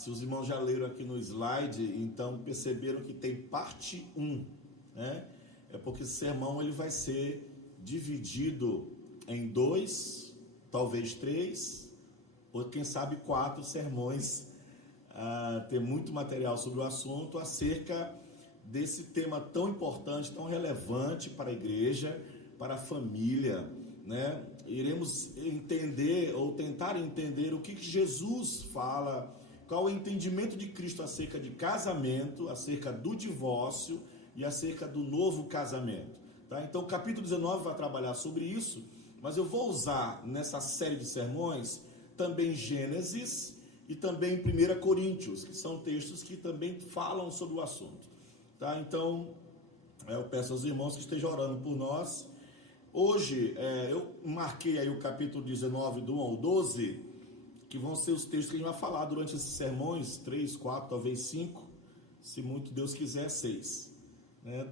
Se os irmãos já leram aqui no slide, então perceberam que tem parte 1, né? É porque esse sermão ele vai ser dividido em 2, talvez 3, ou quem sabe 4 sermões. Tem muito material sobre o assunto acerca desse tema tão importante, tão relevante para a igreja, para a família, né? Iremos entender ou tentar entender o que Jesus fala, qual é o entendimento de Cristo acerca de casamento, acerca do divórcio e acerca do novo casamento, tá? Então o capítulo 19 vai trabalhar sobre isso, mas eu vou usar nessa série de sermões também Gênesis e também 1 Coríntios, que são textos que também falam sobre o assunto, tá? Então eu peço aos irmãos que estejam orando por nós. Hoje eu marquei aí o capítulo 19 do 1 ao 12, que vão ser os textos que a gente vai falar durante esses sermões, 3, 4, talvez 5, se muito Deus quiser 6, né?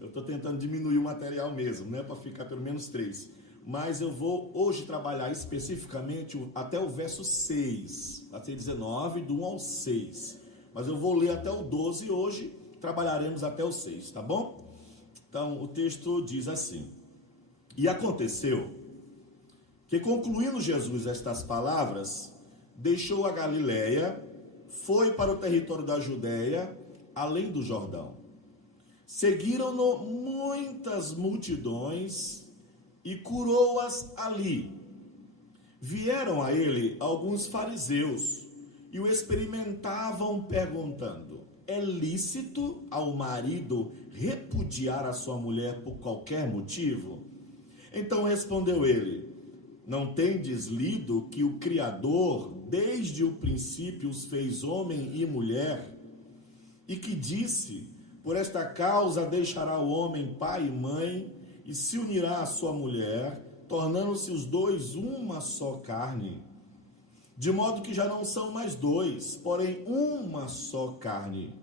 Eu estou tentando diminuir o material mesmo, né, para ficar pelo menos 3, mas eu vou hoje trabalhar especificamente até o verso 6, até 19, do 1 ao 6, mas eu vou ler até o 12 hoje, trabalharemos até o 6, tá bom? Então o texto diz assim: E aconteceu que, concluindo Jesus estas palavras, deixou a Galiléia, foi para o território da Judéia, além do Jordão. Seguiram-no muitas multidões e curou-as ali. Vieram a ele alguns fariseus e o experimentavam, perguntando: é lícito ao marido repudiar a sua mulher por qualquer motivo? Então respondeu ele: não tendes lido que o Criador, desde o princípio, os fez homem e mulher? E que disse: por esta causa deixará o homem pai e mãe, e se unirá à sua mulher, tornando-se os dois uma só carne. De modo que já não são mais dois, porém uma só carne.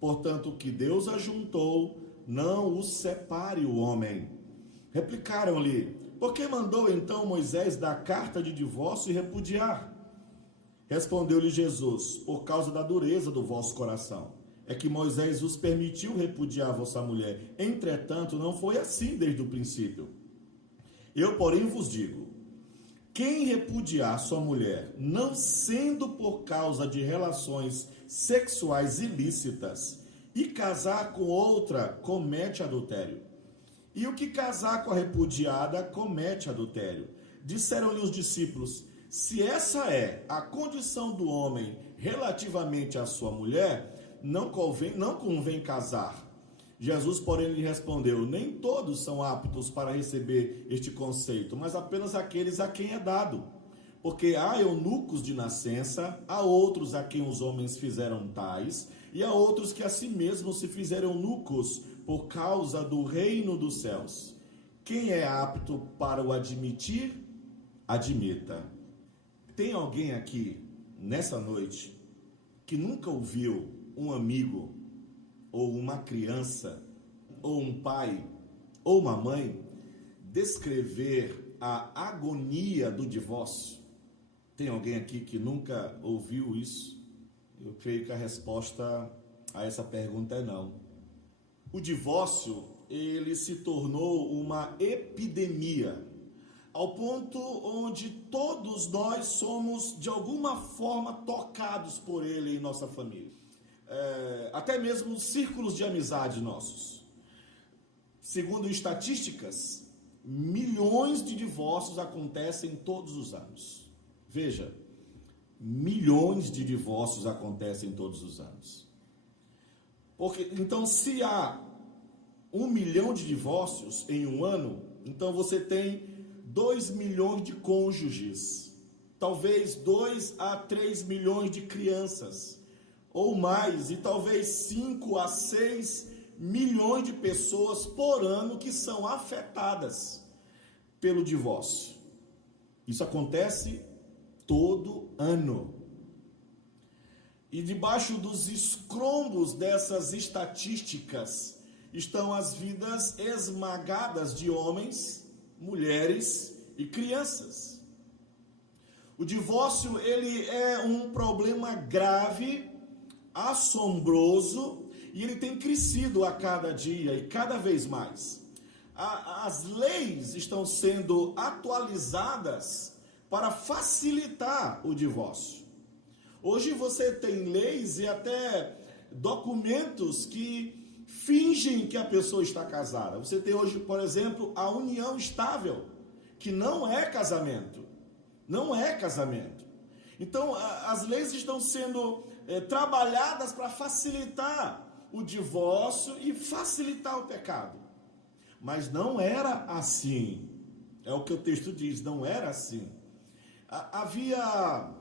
Portanto, o que Deus ajuntou, não o separe o homem. Replicaram-lhe: por que mandou então Moisés dar carta de divórcio e repudiar? Respondeu-lhe Jesus: por causa da dureza do vosso coração. É que Moisés vos permitiu repudiar vossa mulher. Entretanto, não foi assim desde o princípio. Eu, porém, vos digo: quem repudiar sua mulher, não sendo por causa de relações sexuais ilícitas, e casar com outra, comete adultério. E o que casar com a repudiada, comete adultério. Disseram-lhe os discípulos: se essa é a condição do homem relativamente à sua mulher, não convém casar. Jesus, porém, lhe respondeu: nem todos são aptos para receber este conceito, mas apenas aqueles a quem é dado. Porque há eunucos de nascença, há outros a quem os homens fizeram tais, e há outros que a si mesmos se fizeram eunucos por causa do reino dos céus. Quem é apto para o admitir, admita. Tem alguém aqui, nessa noite, que nunca ouviu um amigo, ou uma criança, ou um pai, ou uma mãe, descrever a agonia do divórcio? Tem alguém aqui que nunca ouviu isso? Eu creio que a resposta a essa pergunta é não. O divórcio, ele se tornou uma epidemia, ao ponto onde todos nós somos, de alguma forma, tocados por ele em nossa família. Até mesmo os círculos de amizade nossos. Segundo estatísticas, milhões de divórcios acontecem todos os anos. Veja, milhões de divórcios acontecem todos os anos. Então, se há 1 milhão de divórcios em um ano, então você tem 2 milhões de cônjuges, talvez 2 a 3 milhões de crianças, ou mais, e talvez 5 a 6 milhões de pessoas por ano que são afetadas pelo divórcio. Isso acontece todo ano. E debaixo dos escombros dessas estatísticas estão as vidas esmagadas de homens, mulheres e crianças. O divórcio, ele é um problema grave, assombroso, e ele tem crescido a cada dia e cada vez mais. As leis estão sendo atualizadas para facilitar o divórcio. Hoje você tem leis e até documentos que fingem que a pessoa está casada. Você tem hoje, por exemplo, a união estável, que não é casamento. Não é casamento. Então, as leis estão sendo trabalhadas para facilitar o divórcio e facilitar o pecado. Mas não era assim. É o que o texto diz, não era assim. Havia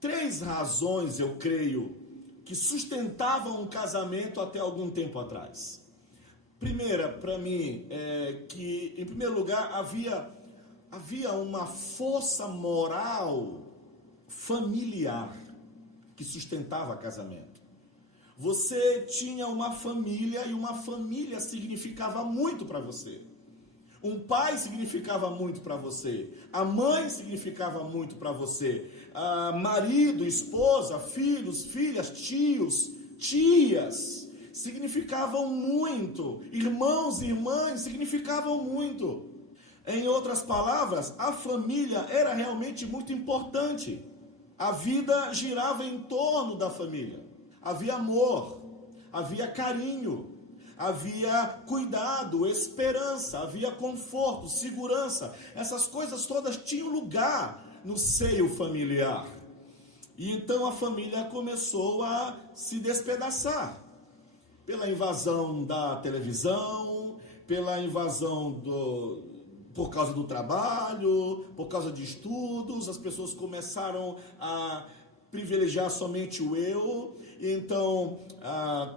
3 razões, eu creio, que sustentavam o casamento até algum tempo atrás. Primeira, para mim, é que, em primeiro lugar, havia uma força moral familiar que sustentava casamento. Você tinha uma família e uma família significava muito para você. Um pai significava muito para você. A mãe significava muito para você. Marido, esposa, filhos, filhas, tios, tias significavam muito. Irmãos e irmãs significavam muito. Em outras palavras, a família era realmente muito importante. A vida girava em torno da família. Havia amor, havia carinho, havia cuidado, esperança, havia conforto, segurança. Essas coisas todas tinham lugar no seio familiar. E então a família começou a se despedaçar. Pela invasão da televisão, pela invasão por causa do trabalho, por causa de estudos, as pessoas começaram a privilegiar somente o eu. Então,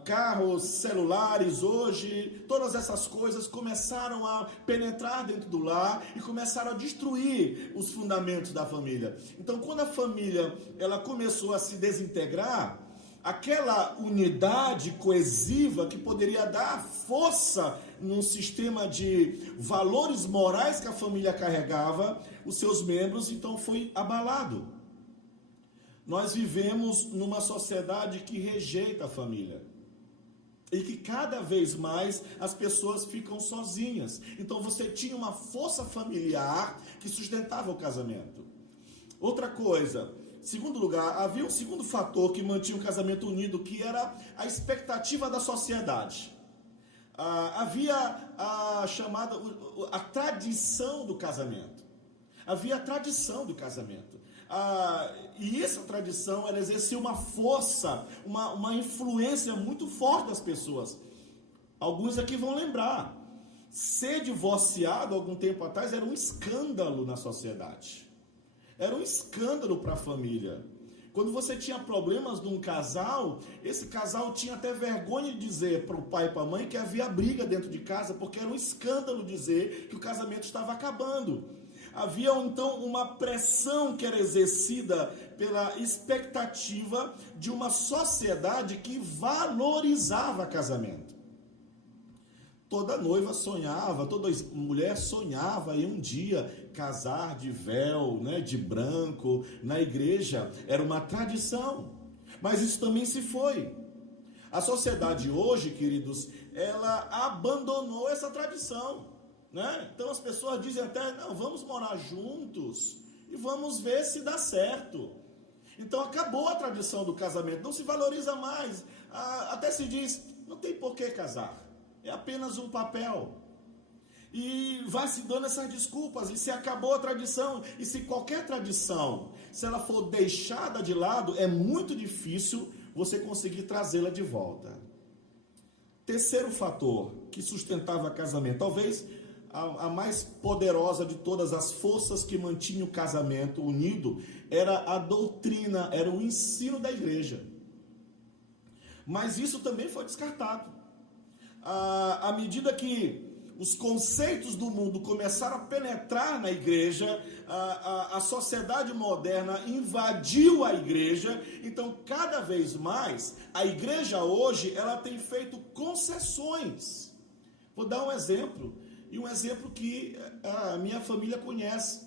carros, celulares hoje, todas essas coisas começaram a penetrar dentro do lar e começaram a destruir os fundamentos da família. Então, quando a família ela começou a se desintegrar, aquela unidade coesiva que poderia dar força num sistema de valores morais que a família carregava, os seus membros, então foi abalado. Nós vivemos numa sociedade que rejeita a família. E que cada vez mais as pessoas ficam sozinhas. Então você tinha uma força familiar que sustentava o casamento. Outra coisa, segundo lugar, havia um segundo fator que mantinha o casamento unido, que era a expectativa da sociedade. Havia a tradição do casamento. Havia a tradição do casamento. E essa tradição, ela exercia uma força, uma influência muito forte das pessoas. Alguns aqui vão lembrar, ser divorciado algum tempo atrás era um escândalo na sociedade. Era um escândalo para a família. Quando você tinha problemas num casal, esse casal tinha até vergonha de dizer para o pai e para a mãe que havia briga dentro de casa, porque era um escândalo dizer que o casamento estava acabando. Havia então uma pressão que era exercida pela expectativa de uma sociedade que valorizava casamento. Toda noiva sonhava, toda mulher sonhava em um dia casar de véu, de branco, na igreja. Era uma tradição, mas isso também se foi. A sociedade hoje, queridos, ela abandonou essa tradição. Então as pessoas dizem até, não, vamos morar juntos e vamos ver se dá certo. Então acabou a tradição do casamento, não se valoriza mais. Até se diz, não tem por que casar, é apenas um papel. E vai se dando essas desculpas, e se acabou a tradição, e se qualquer tradição, se ela for deixada de lado, é muito difícil você conseguir trazê-la de volta. Terceiro fator que sustentava o casamento, talvez a mais poderosa de todas as forças que mantinha o casamento unido, era a doutrina, era o ensino da igreja. Mas isso também foi descartado. À medida que os conceitos do mundo começaram a penetrar na igreja, a sociedade moderna invadiu a igreja, então cada vez mais a igreja hoje ela tem feito concessões. Vou dar um exemplo, e um exemplo que a minha família conhece.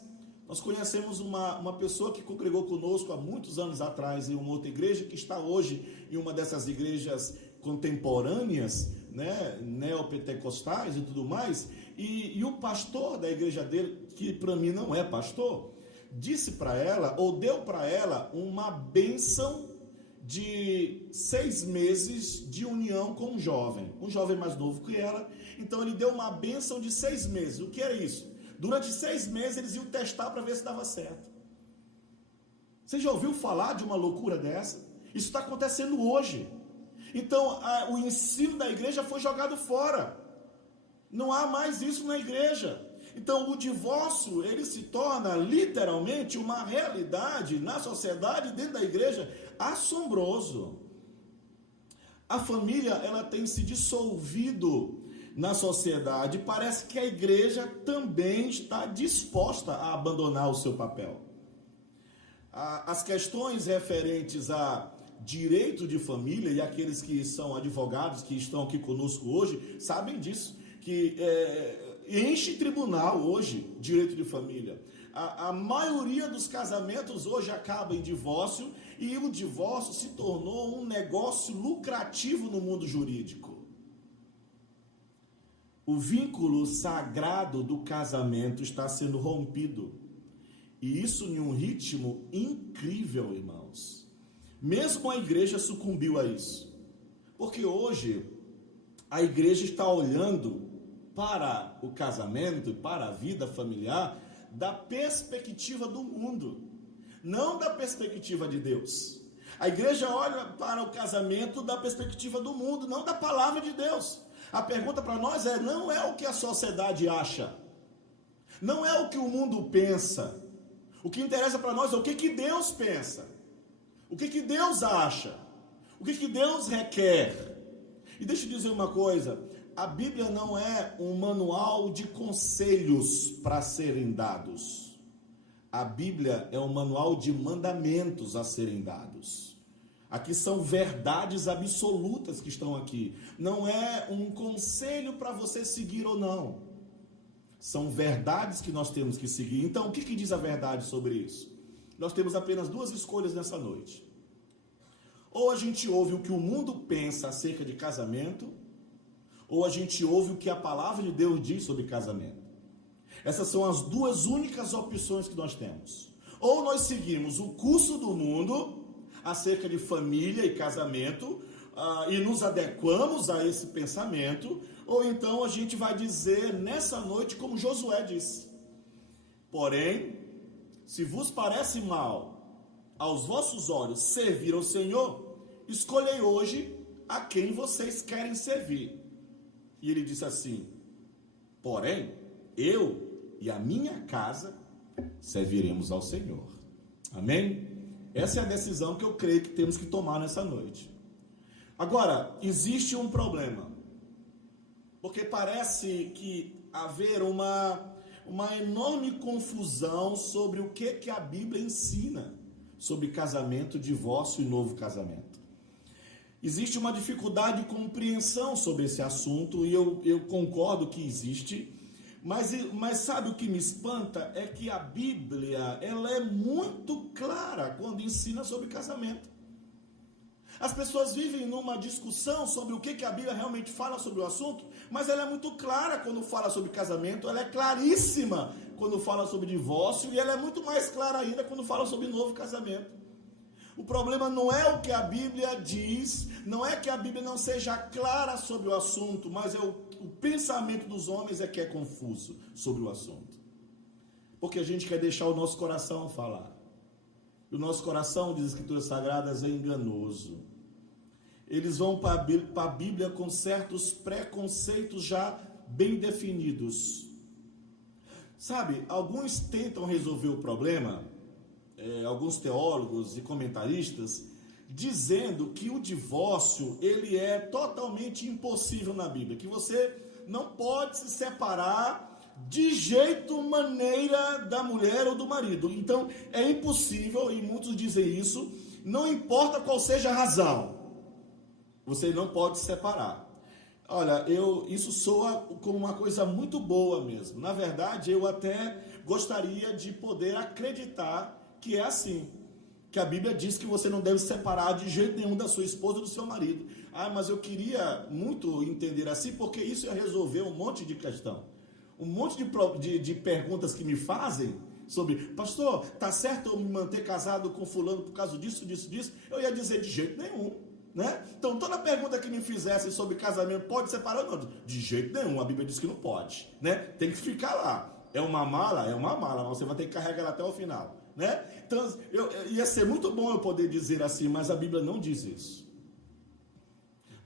Nós conhecemos uma pessoa que congregou conosco há muitos anos atrás em uma outra igreja, que está hoje em uma dessas igrejas contemporâneas, né, neopentecostais e tudo mais, e o pastor da igreja dele, que para mim não é pastor, disse para ela, ou deu para ela, uma bênção de 6 meses de união com um jovem mais novo que ela. Então ele deu uma bênção de 6 meses. O que era isso? Durante 6 meses eles iam testar para ver se dava certo. Você já ouviu falar de uma loucura dessa? Isso está acontecendo hoje. Então o ensino da igreja foi jogado fora. Não há mais isso na igreja. Então o divórcio, ele se torna literalmente uma realidade na sociedade, dentro da igreja, assombroso. A família, ela tem se dissolvido na sociedade. Parece que a igreja também está disposta a abandonar o seu papel. As questões referentes a direito de família, e aqueles que são advogados que estão aqui conosco hoje, sabem disso, que enche tribunal hoje, direito de família. A maioria dos casamentos hoje acaba em divórcio, e o divórcio se tornou um negócio lucrativo no mundo jurídico. O vínculo sagrado do casamento está sendo rompido, e isso em um ritmo incrível, irmãos. Mesmo a igreja sucumbiu a isso, porque hoje a igreja está olhando para o casamento, para a vida familiar, da perspectiva do mundo, não da perspectiva de Deus. A igreja olha para o casamento da perspectiva do mundo, não da palavra de Deus. A pergunta para nós não é o que a sociedade acha, não é o que o mundo pensa. O que interessa para nós é o que Deus pensa, o que Deus acha, o que Deus requer. E deixa eu dizer uma coisa, a Bíblia não é um manual de conselhos para serem dados. A Bíblia é um manual de mandamentos a serem dados. Aqui são verdades absolutas que estão aqui. Não é um conselho para você seguir ou não. São verdades que nós temos que seguir. Então, o que diz a verdade sobre isso? Nós temos apenas 2 escolhas nessa noite. Ou a gente ouve o que o mundo pensa acerca de casamento, ou a gente ouve o que a palavra de Deus diz sobre casamento. Essas são as 2 únicas opções que nós temos. Ou nós seguimos o curso do mundo acerca de família e casamento, e nos adequamos a esse pensamento, ou então a gente vai dizer nessa noite como Josué disse: porém, se vos parece mal aos vossos olhos servir ao Senhor, escolhei hoje a quem vocês querem servir. E ele disse assim: porém, eu e a minha casa serviremos ao Senhor. Amém? Essa é a decisão que eu creio que temos que tomar nessa noite. Agora, existe um problema, porque parece que haver uma enorme confusão sobre o que a Bíblia ensina sobre casamento, divórcio e novo casamento. Existe uma dificuldade de compreensão sobre esse assunto, e eu concordo que existe, mas sabe o que me espanta? É que a Bíblia, ela é muito clara quando ensina sobre casamento. As pessoas vivem numa discussão sobre o que a Bíblia realmente fala sobre o assunto, mas ela é muito clara quando fala sobre casamento, ela é claríssima quando fala sobre divórcio, e ela é muito mais clara ainda quando fala sobre novo casamento. O problema não é o que a Bíblia diz, não é que a Bíblia não seja clara sobre o assunto, mas é o pensamento dos homens é que é confuso sobre o assunto. Porque a gente quer deixar o nosso coração falar. E o nosso coração, diz as Escrituras Sagradas, é enganoso. Eles vão para a Bíblia com certos preconceitos já bem definidos. Sabe, alguns tentam resolver o problema, alguns teólogos e comentaristas, dizendo que o divórcio, ele é totalmente impossível na Bíblia, que você não pode se separar de jeito, maneira da mulher ou do marido. Então, é impossível, e muitos dizem isso, não importa qual seja a razão, você não pode se separar. Olha, isso soa como uma coisa muito boa mesmo. Na verdade, eu até gostaria de poder acreditar que é assim. Que a Bíblia diz que você não deve separar de jeito nenhum da sua esposa ou do seu marido. Mas eu queria muito entender assim, porque isso ia resolver um monte de questão. Um monte de perguntas que me fazem sobre, pastor, tá certo eu me manter casado com fulano por causa disso? Eu ia dizer de jeito nenhum, né? Então toda pergunta que me fizessem sobre casamento, pode separar ou não? De jeito nenhum, a Bíblia diz que não pode, né? Tem que ficar lá. É uma mala, mas você vai ter que carregar ela até o final. Né? Então, ia ser muito bom eu poder dizer assim, mas a Bíblia não diz isso.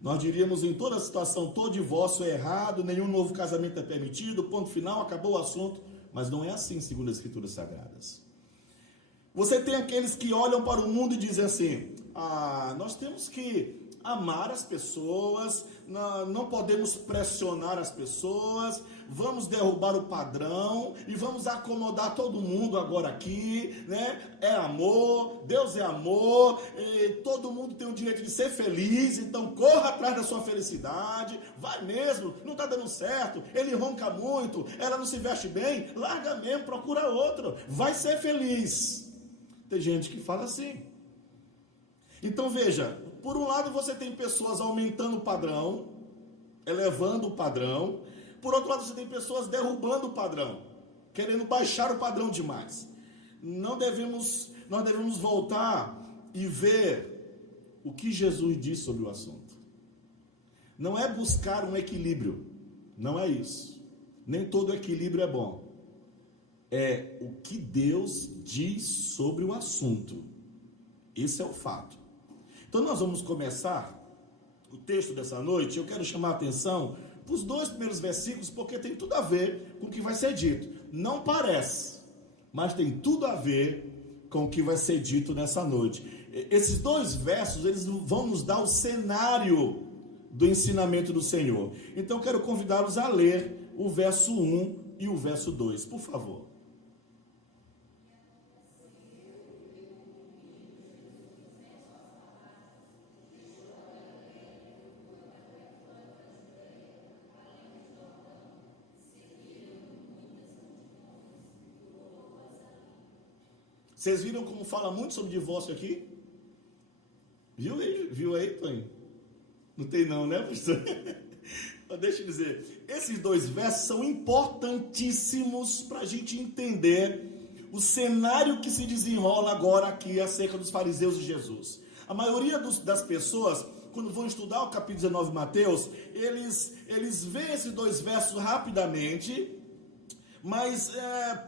Nós diríamos em toda situação, todo divórcio é errado, nenhum novo casamento é permitido, ponto final, acabou o assunto, mas não é assim segundo as Escrituras Sagradas. Você tem aqueles que olham para o mundo e dizem assim, nós temos que amar as pessoas, não podemos pressionar as pessoas, vamos derrubar o padrão e vamos acomodar todo mundo agora aqui, né? É amor, Deus é amor, todo mundo tem o direito de ser feliz, então corra atrás da sua felicidade, vai mesmo, não está dando certo, ele ronca muito, ela não se veste bem, larga mesmo, procura outro, vai ser feliz. Tem gente que fala assim. Então veja, por um lado você tem pessoas aumentando o padrão, elevando o padrão. Por outro lado, você tem pessoas derrubando o padrão, querendo baixar o padrão demais. Nós devemos voltar e ver o que Jesus diz sobre o assunto. Não é buscar um equilíbrio, não é isso. Nem todo equilíbrio é bom. É o que Deus diz sobre o assunto. Esse é o fato. Então nós vamos começar o texto dessa noite. Eu quero chamar a atenção para os 2 primeiros versículos, porque tem tudo a ver com o que vai ser dito. Não parece, mas tem tudo a ver com o que vai ser dito nessa noite. Esses 2 versos, eles vão nos dar o cenário do ensinamento do Senhor. Então, quero convidá-los a ler o verso 1 e o verso 2, por favor. Vocês viram como fala muito sobre divórcio aqui? Viu aí, Tony? Não tem não, né, pastor? Deixa eu dizer, esses 2 versos são importantíssimos para a gente entender o cenário que se desenrola agora aqui acerca dos fariseus de Jesus. A maioria das pessoas, quando vão estudar o capítulo 19 de Mateus, eles veem esses 2 versos rapidamente, mas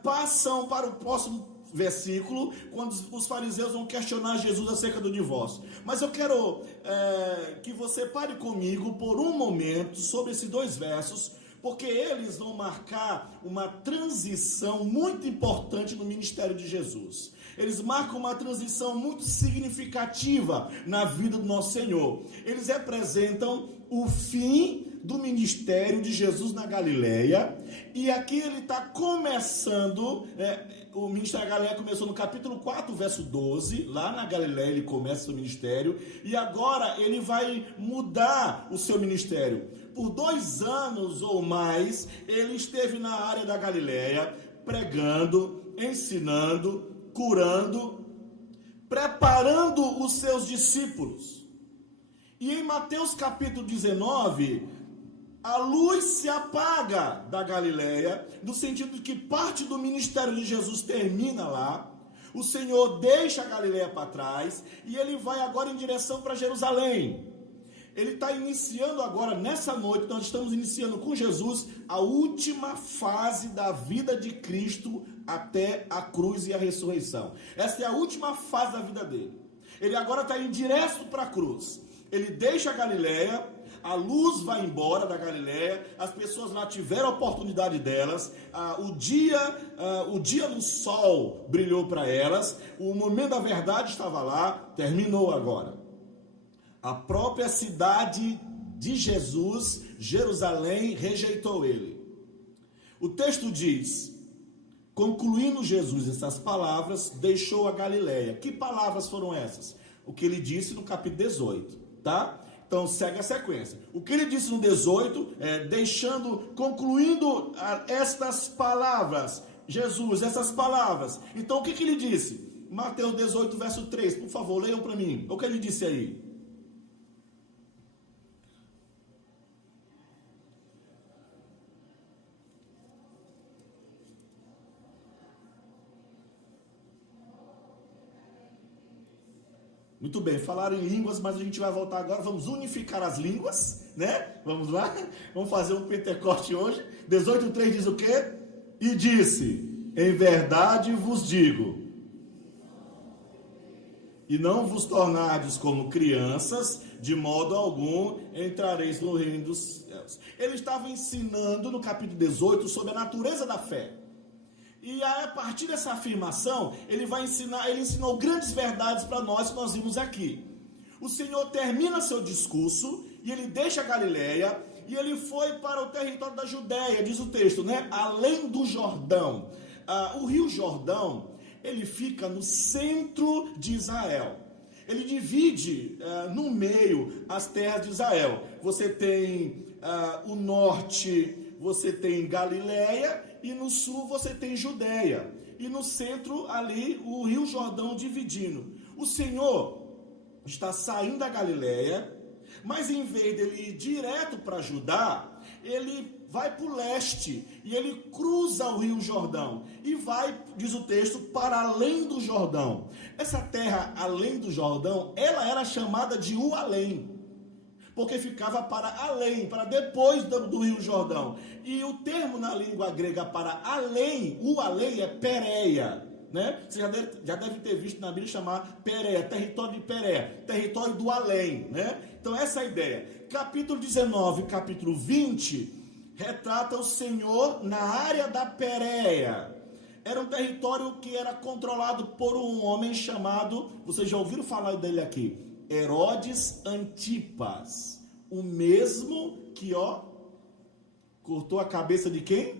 passam para o próximo versículo, quando os fariseus vão questionar Jesus acerca do divórcio. Mas eu quero que você pare comigo por um momento sobre esses 2 versos, porque eles vão marcar uma transição muito importante no ministério de Jesus. Eles marcam uma transição muito significativa na vida do nosso Senhor. Eles representam o fim do ministério de Jesus na Galileia, e aqui ele está começando, o ministério da Galileia começou no capítulo 4, verso 12, lá na Galileia ele começa o seu ministério, e agora ele vai mudar o seu ministério. Por 2 anos ou mais, ele esteve na área da Galileia, pregando, ensinando, curando, preparando os seus discípulos. E em Mateus capítulo 19, a luz se apaga da Galileia, no sentido de que parte do ministério de Jesus termina lá. O Senhor deixa a Galileia para trás e ele vai agora em direção para Jerusalém. Ele está iniciando agora, nessa noite, nós estamos iniciando com Jesus a última fase da vida de Cristo até a cruz e a ressurreição. Essa é a última fase da vida dele. Ele agora está indo direto para a cruz. Ele deixa a Galileia, a luz vai embora da Galileia, as pessoas lá tiveram a oportunidade delas, o dia no sol brilhou para elas, o momento da verdade estava lá, terminou agora. A própria cidade de Jesus, Jerusalém, rejeitou ele. O texto diz, concluindo Jesus essas palavras, deixou a Galileia. Que palavras foram essas? O que ele disse no capítulo 18, tá? Então segue a sequência. O que ele disse no 18, concluindo estas palavras, Jesus essas palavras. Então o que ele disse? Mateus 18, verso 3, por favor, leiam para mim. O que ele disse aí? Muito bem, falaram em línguas, mas a gente vai voltar agora, vamos unificar as línguas, né? Vamos lá? Vamos fazer um Pentecoste hoje. 18:3 diz o quê? E disse, em verdade vos digo, e não vos tornardes como crianças, de modo algum entrareis no reino dos céus. Ele estava ensinando no capítulo 18 sobre a natureza da fé. E a partir dessa afirmação, ele ensinou grandes verdades para nós que nós vimos aqui. O Senhor termina seu discurso e ele deixa a Galileia e ele foi para o território da Judéia, diz o texto, né? Além do Jordão. O rio Jordão, ele fica no centro de Israel. Ele divide no meio as terras de Israel. Você tem o norte, você tem Galileia, e no sul você tem Judéia. E no centro ali o rio Jordão dividindo. O Senhor está saindo da Galileia, mas em vez dele ir direto para Judá, ele vai para o leste e ele cruza o rio Jordão e vai, diz o texto, para além do Jordão. Essa terra além do Jordão, ela era chamada de Além, porque ficava para além, para depois do rio Jordão. E o termo na língua grega para além, o além é Pérea, né? Você já deve ter visto na Bíblia chamar Pérea, território de Pérea, território do além, né? Então essa é a ideia. Capítulo 19, capítulo 20, retrata o Senhor na área da Pérea. Era um território que era controlado por um homem chamado, vocês já ouviram falar dele aqui, Herodes Antipas, o mesmo que, cortou a cabeça de quem?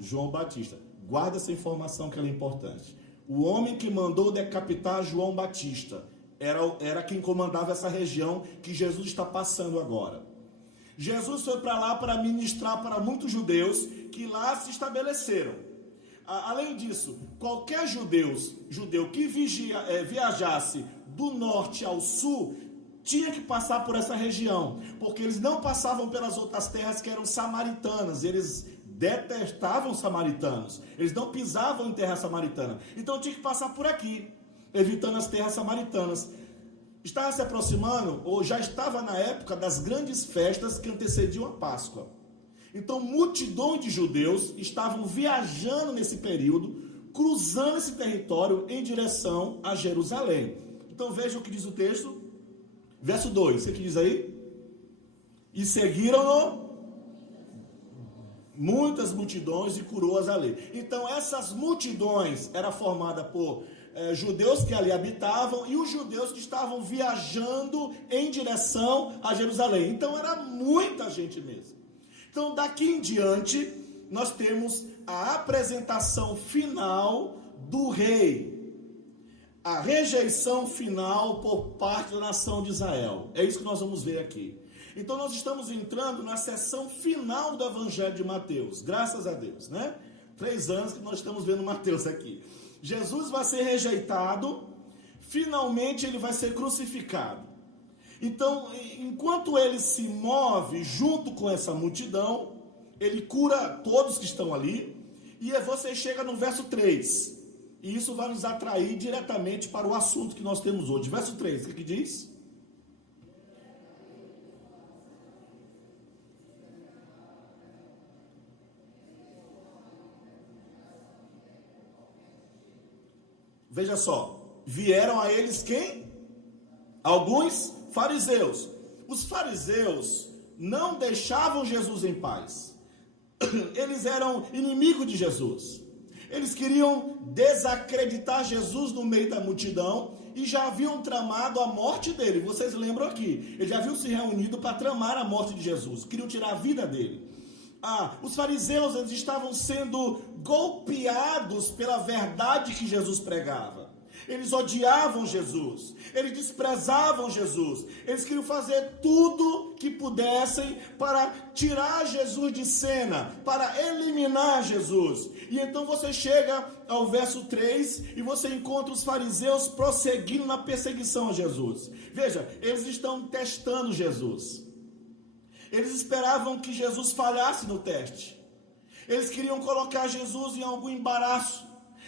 João Batista. Guarda essa informação que ela é importante. O homem que mandou decapitar João Batista era quem comandava essa região que Jesus está passando agora. Jesus foi para lá para ministrar para muitos judeus que lá se estabeleceram. Além disso, qualquer judeu que viajasse do norte ao sul, tinha que passar por essa região, porque eles não passavam pelas outras terras que eram samaritanas, eles detestavam samaritanos, eles não pisavam em terra samaritana, então tinha que passar por aqui, evitando as terras samaritanas. Estava se aproximando, ou já estava na época das grandes festas que antecediam a Páscoa. Então multidões de judeus estavam viajando nesse período, cruzando esse território em direção a Jerusalém. Então veja o que diz o texto, verso 2, você que diz aí? E seguiram-no muitas multidões e curou-as ali. Então essas multidões eram formadas por judeus que ali habitavam e os judeus que estavam viajando em direção a Jerusalém. Então era muita gente mesmo. Então daqui em diante nós temos a apresentação final do rei. A rejeição final por parte da nação de Israel. É isso que nós vamos ver aqui. Então nós estamos entrando na seção final do Evangelho de Mateus. Graças a Deus, né? 3 anos que nós estamos vendo Mateus aqui. Jesus vai ser rejeitado. Finalmente ele vai ser crucificado. Então, enquanto ele se move junto com essa multidão, ele cura todos que estão ali. E você chega no verso 3. E isso vai nos atrair diretamente para o assunto que nós temos hoje. Verso 3, o que diz? Veja só, vieram a eles quem? Alguns fariseus. Os fariseus não deixavam Jesus em paz. Eles eram inimigos de Jesus. Eles queriam desacreditar Jesus no meio da multidão e já haviam tramado a morte dele. Vocês lembram aqui? Eles já haviam se reunido para tramar a morte de Jesus. Queriam tirar a vida dele. Os fariseus, eles estavam sendo golpeados pela verdade que Jesus pregava. Eles odiavam Jesus, eles desprezavam Jesus, eles queriam fazer tudo que pudessem para tirar Jesus de cena, para eliminar Jesus. E então você chega ao verso 3 e você encontra os fariseus prosseguindo na perseguição a Jesus. Veja, eles estão testando Jesus. Eles esperavam que Jesus falhasse no teste. Eles queriam colocar Jesus em algum embaraço.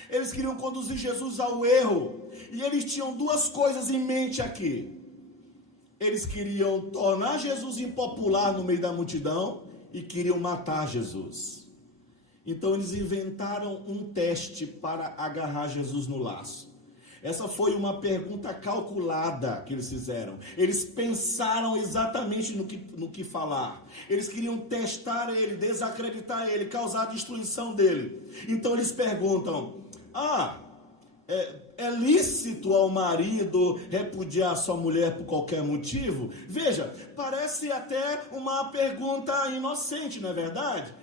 Eles queriam conduzir Jesus ao erro. E eles tinham duas coisas em mente aqui. Eles queriam tornar Jesus impopular no meio da multidão e queriam matar Jesus. Então eles inventaram um teste para agarrar Jesus no laço. Essa foi uma pergunta calculada que eles fizeram. Eles pensaram exatamente no que falar. Eles queriam testar ele, desacreditar ele, causar a destruição dele. Então eles perguntam: é lícito ao marido repudiar sua mulher por qualquer motivo? Veja, parece até uma pergunta inocente, não é verdade?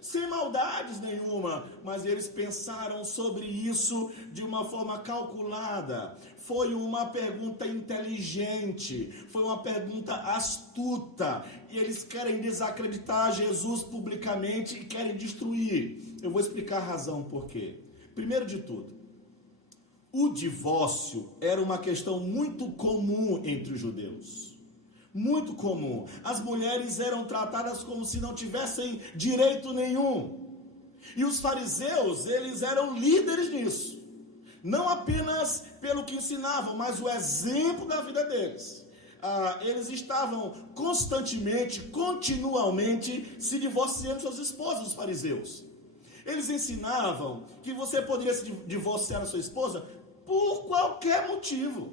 Sem maldades nenhuma, mas eles pensaram sobre isso de uma forma calculada. Foi uma pergunta inteligente, foi uma pergunta astuta, e eles querem desacreditar Jesus publicamente e querem destruir. Eu vou explicar a razão por quê. Primeiro de tudo, o divórcio era uma questão muito comum entre os judeus. Muito comum. As mulheres eram tratadas como se não tivessem direito nenhum. E os fariseus, eles eram líderes nisso. Não apenas pelo que ensinavam, mas o exemplo da vida deles. Eles estavam constantemente, continuamente se divorciando de suas esposas, os fariseus. Eles ensinavam que você poderia se divorciar da sua esposa por qualquer motivo.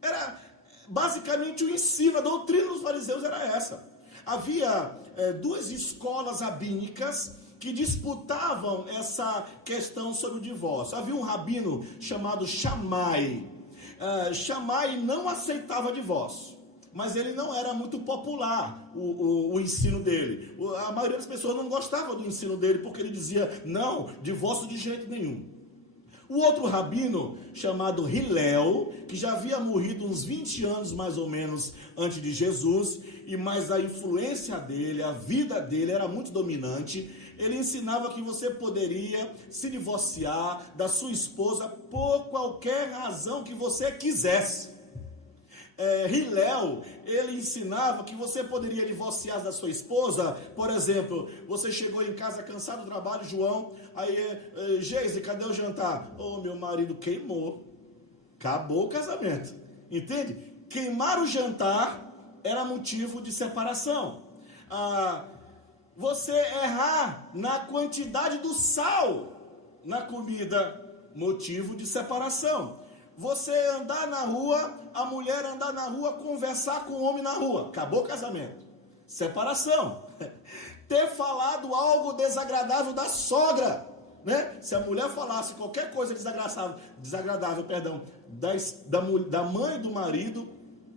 Era basicamente o ensino, a doutrina dos fariseus era essa. Havia duas escolas rabínicas que disputavam essa questão sobre o divórcio. Havia um rabino chamado Shammai. Shammai não aceitava divórcio, mas ele não era muito popular, o ensino dele. A maioria das pessoas não gostava do ensino dele, porque ele dizia: não, divórcio de jeito nenhum. O outro rabino, chamado Hillel, que já havia morrido uns 20 anos mais ou menos antes de Jesus, mas a influência dele, a vida dele era muito dominante. Ele ensinava que você poderia se divorciar da sua esposa por qualquer razão que você quisesse. Hillel, ele ensinava que você poderia divorciar da sua esposa. Por exemplo, você chegou em casa cansado do trabalho, João, aí, Geise, cadê o jantar? Meu marido queimou, acabou o casamento, entende? Queimar o jantar era motivo de separação. Você errar na quantidade do sal na comida, motivo de separação. Você andar na rua, a mulher andar na rua, conversar com o homem na rua, acabou o casamento, separação. Ter falado algo desagradável da sogra, né? Se a mulher falasse qualquer coisa desagradável, da mãe do marido,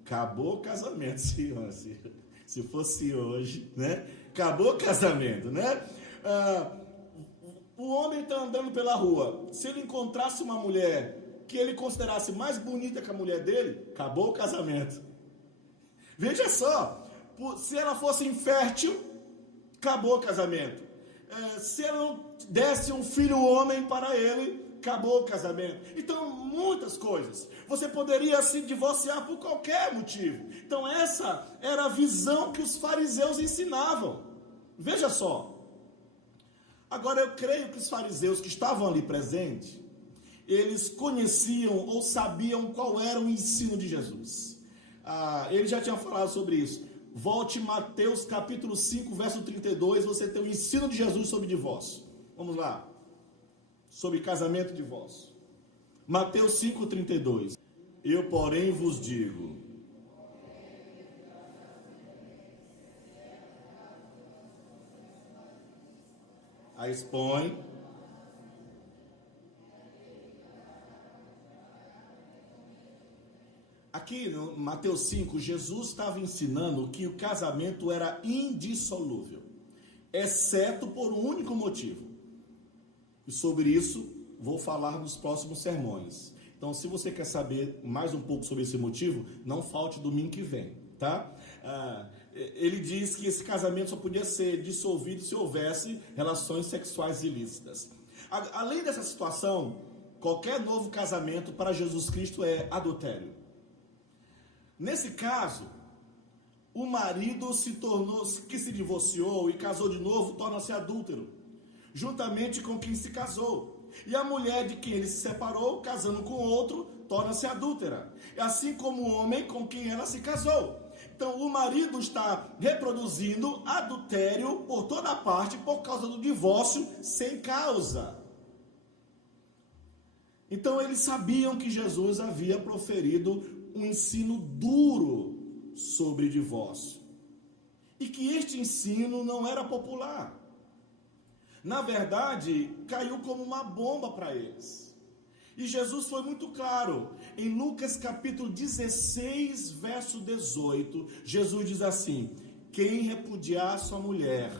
acabou o casamento. Se fosse hoje, né? Acabou o casamento, né? O homem está andando pela rua, se ele encontrasse uma mulher que ele considerasse mais bonita que a mulher dele, acabou o casamento. Veja só, se ela fosse infértil, acabou o casamento. Se ela não desse um filho homem para ele, acabou o casamento. Então, muitas coisas. Você poderia se divorciar por qualquer motivo. Então, essa era a visão que os fariseus ensinavam. Veja só. Agora, eu creio que os fariseus que estavam ali presentes, eles conheciam ou sabiam qual era o ensino de Jesus. Ele já tinha falado sobre isso. Volte Mateus capítulo 5, verso 32, você tem o ensino de Jesus sobre divórcio. Vamos lá. Sobre casamento e divórcio. Mateus 5, 32. Eu, porém, vos digo. Aí expõe. Aqui no Mateus 5, Jesus estava ensinando que o casamento era indissolúvel, exceto por um único motivo. E sobre isso vou falar nos próximos sermões. Então, se você quer saber mais um pouco sobre esse motivo, não falte domingo que vem, tá? Ele diz que esse casamento só podia ser dissolvido se houvesse relações sexuais ilícitas. Além dessa situação, qualquer novo casamento para Jesus Cristo é adultério. Nesse caso, o marido que se divorciou e casou de novo, torna-se adúltero, juntamente com quem se casou. E a mulher de quem ele se separou, casando com outro, torna-se adúltera. Assim como o homem com quem ela se casou. Então, o marido está reproduzindo adultério por toda parte por causa do divórcio sem causa. Então, eles sabiam que Jesus havia proferido um ensino duro sobre divórcio. E que este ensino não era popular. Na verdade, caiu como uma bomba para eles. E Jesus foi muito claro. Em Lucas capítulo 16, verso 18, Jesus diz assim: quem repudiar sua mulher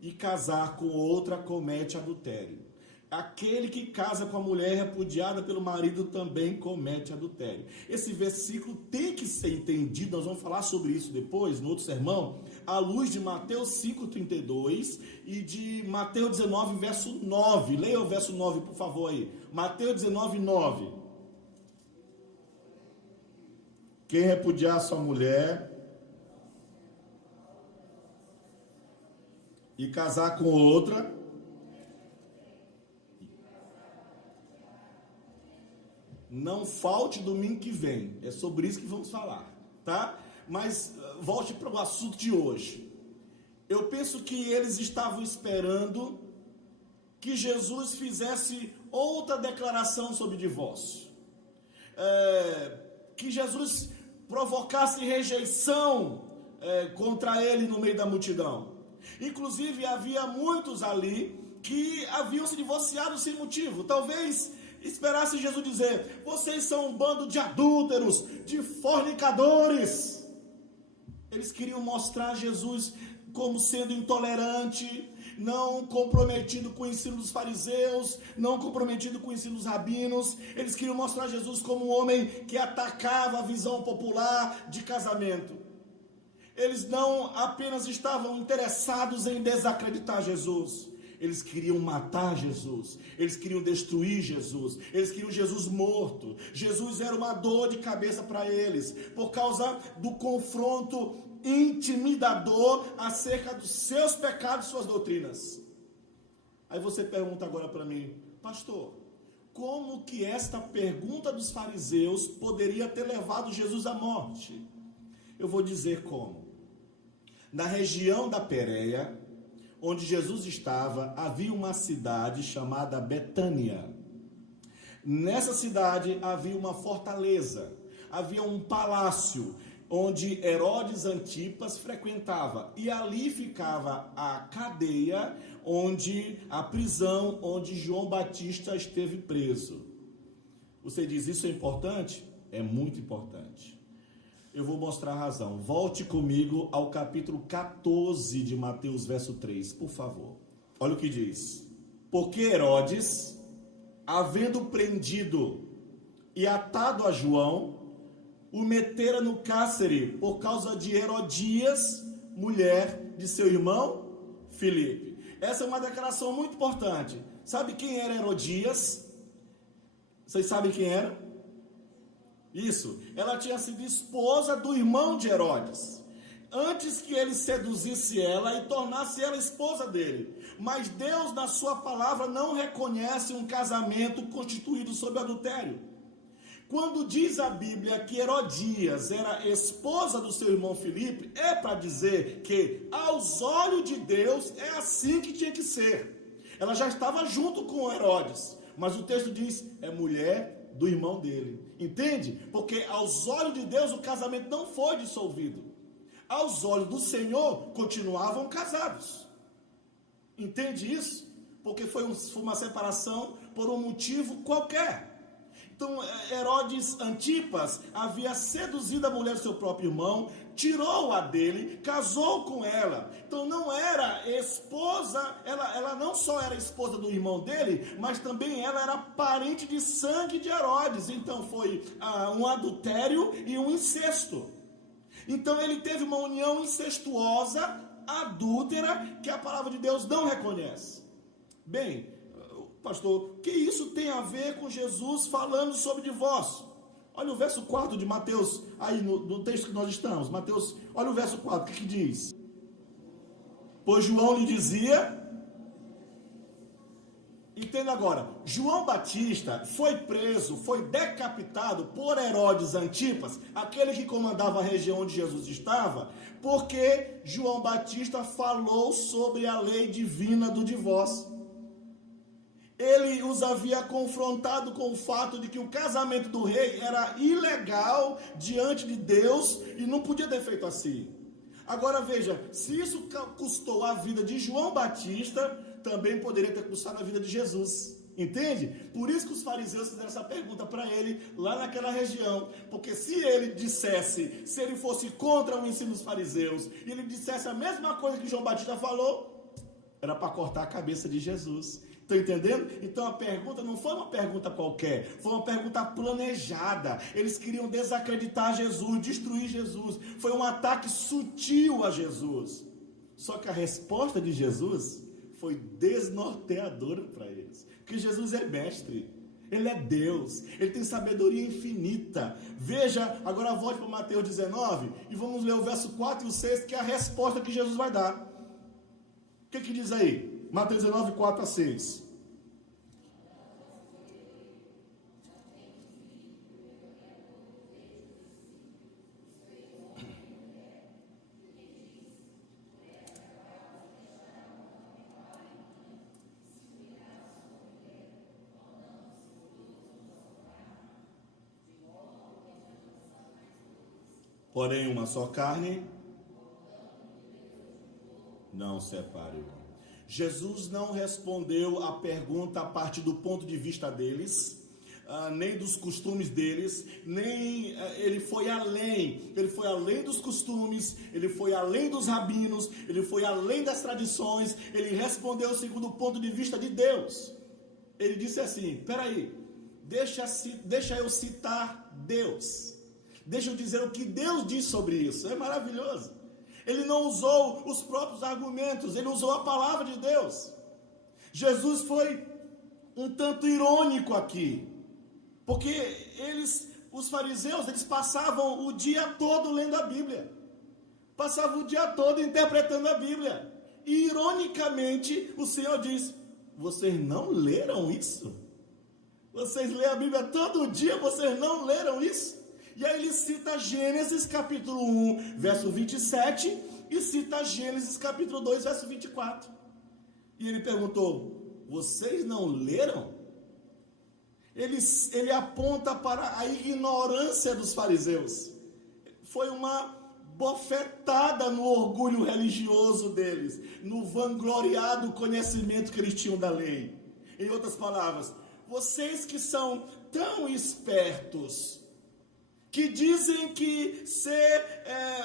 e casar com outra comete adultério. Aquele que casa com a mulher repudiada pelo marido também comete adultério. Esse versículo tem que ser entendido, nós vamos falar sobre isso depois, no outro sermão, à luz de Mateus 5,32 e de Mateus 19, verso 9. Leia o verso 9, por favor, aí. Mateus 19, 9. Quem repudiar sua mulher e casar com outra, não falte domingo que vem. É sobre isso que vamos falar, tá? Mas volte para o assunto de hoje. Eu penso que eles estavam esperando que Jesus fizesse outra declaração sobre divórcio. Que Jesus provocasse rejeição contra ele no meio da multidão. Inclusive, havia muitos ali que haviam se divorciado sem motivo. Talvez esperasse Jesus dizer: vocês são um bando de adúlteros, de fornicadores. Eles queriam mostrar Jesus como sendo intolerante, não comprometido com o ensino dos fariseus, não comprometido com o ensino dos rabinos. Eles queriam mostrar Jesus como um homem que atacava a visão popular de casamento. Eles não apenas estavam interessados em desacreditar Jesus, eles queriam matar Jesus, eles queriam destruir Jesus, eles queriam Jesus morto. Jesus era uma dor de cabeça para eles, por causa do confronto intimidador acerca dos seus pecados e suas doutrinas. Aí você pergunta agora para mim: pastor, como que esta pergunta dos fariseus poderia ter levado Jesus à morte? Eu vou dizer como. Na região da Pérea, onde Jesus estava, havia uma cidade chamada Betânia. Nessa cidade havia uma fortaleza, havia um palácio onde Herodes Antipas frequentava, e ali ficava a cadeia, a prisão onde João Batista esteve preso. Você diz: isso é importante? É muito importante. Eu vou mostrar a razão. Volte comigo ao capítulo 14 de Mateus, verso 3, por favor. Olha o que diz: porque Herodes, havendo prendido e atado a João, o metera no cárcere por causa de Herodias, mulher de seu irmão Filipe. Essa é uma declaração muito importante. Sabe quem era Herodias? Vocês sabem quem era? Isso, ela tinha sido esposa do irmão de Herodes, antes que ele seduzisse ela e tornasse ela esposa dele. Mas Deus, na sua palavra, não reconhece um casamento constituído sob adultério. Quando diz a Bíblia que Herodias era esposa do seu irmão Filipe, é para dizer que, aos olhos de Deus, é assim que tinha que ser. Ela já estava junto com Herodes, mas o texto diz: é mulher do irmão dele. Entende? Porque aos olhos de Deus o casamento não foi dissolvido. Aos olhos do Senhor continuavam casados. Entende isso? Porque foi uma separação por um motivo qualquer. Então, Herodes Antipas havia seduzido a mulher do seu próprio irmão, tirou-a dele, casou com ela. Então, não era esposa, ela não só era esposa do irmão dele, mas também ela era parente de sangue de Herodes. Então, foi um adultério e um incesto. Então, ele teve uma união incestuosa, adúltera, que a palavra de Deus não reconhece. Bem, pastor, o que isso tem a ver com Jesus falando sobre divórcio? Olha o verso 4 de Mateus, aí no texto que nós estamos. Mateus, olha o verso 4, o que diz? Pois João lhe dizia... Entenda agora, João Batista foi preso, foi decapitado por Herodes Antipas, aquele que comandava a região onde Jesus estava, porque João Batista falou sobre a lei divina do divórcio. Ele os havia confrontado com o fato de que o casamento do rei era ilegal diante de Deus e não podia ter feito assim. Agora veja, se isso custou a vida de João Batista, também poderia ter custado a vida de Jesus. Entende? Por isso que os fariseus fizeram essa pergunta para ele lá naquela região. Porque se ele dissesse, se ele fosse contra o ensino dos fariseus, e ele dissesse a mesma coisa que João Batista falou, era para cortar a cabeça de Jesus. Estão entendendo? Então a pergunta não foi uma pergunta qualquer, foi uma pergunta planejada. Eles queriam desacreditar Jesus, destruir Jesus. Foi um ataque sutil a Jesus. Só que a resposta de Jesus foi desnorteadora para eles. Porque Jesus é mestre, Ele é Deus, Ele tem sabedoria infinita. Veja, agora volte para Mateus 19 e vamos ler o verso 4 e o 6, que é a resposta que Jesus vai dar. O que diz aí? Mateus 19, 4 a 6. Porém, uma só carne não separe. Jesus não respondeu a pergunta a partir do ponto de vista deles, nem dos costumes deles, nem ele foi além dos costumes, ele foi além dos rabinos, ele foi além das tradições, ele respondeu segundo o ponto de vista de Deus. Ele disse assim, peraí, deixa eu citar Deus, deixa eu dizer o que Deus diz sobre isso, é maravilhoso. Ele não usou os próprios argumentos, ele usou a palavra de Deus. Jesus foi um tanto irônico aqui, porque os fariseus, eles passavam o dia todo lendo a Bíblia, passavam o dia todo interpretando a Bíblia, e ironicamente o Senhor diz, vocês não leram isso? Vocês lêem a Bíblia todo dia, vocês não leram isso? E aí ele cita Gênesis capítulo 1, verso 27, e cita Gênesis capítulo 2, verso 24. E ele perguntou, vocês não leram? Ele aponta para a ignorância dos fariseus. Foi uma bofetada no orgulho religioso deles, no vangloriado conhecimento que eles tinham da lei. Em outras palavras, vocês que são tão espertos, que dizem que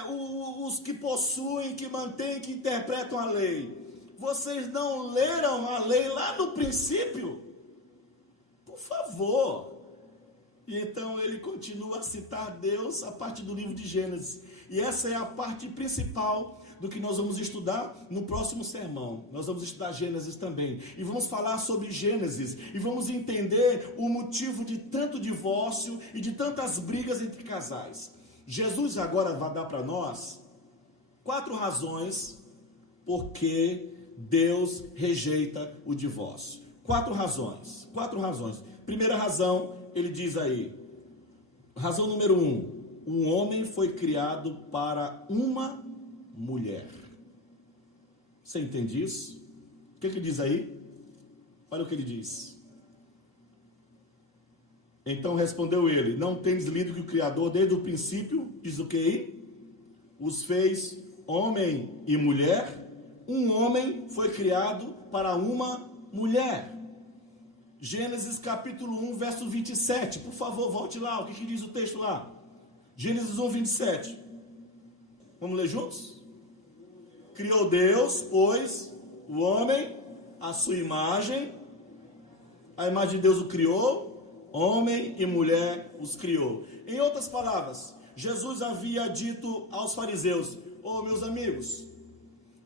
os que possuem, que mantêm, que interpretam a lei, vocês não leram a lei lá no princípio? Por favor. E então ele continua a citar Deus a partir do livro de Gênesis. E essa é a parte principal do que nós vamos estudar no próximo sermão. Nós vamos estudar Gênesis também. E vamos falar sobre Gênesis. E vamos entender o motivo de tanto divórcio e de tantas brigas entre casais. Jesus agora vai dar para nós 4 razões porque Deus rejeita o divórcio. 4 razões. 4 razões. Primeira razão, ele diz aí. Razão número 1. Um homem foi criado para uma mulher. Você entende isso? O que diz aí? Olha o que ele diz. Então respondeu ele, não tens lido que o Criador desde o princípio, diz o que aí? Os fez homem e mulher. Um homem foi criado para uma mulher. Gênesis capítulo 1, verso 27. Por favor, volte lá. O que diz o texto lá? Gênesis 1, 27. Vamos ler juntos? Criou Deus, pois, o homem, a sua imagem. A imagem de Deus o criou. Homem e mulher os criou. Em outras palavras, Jesus havia dito aos fariseus: ô meus amigos,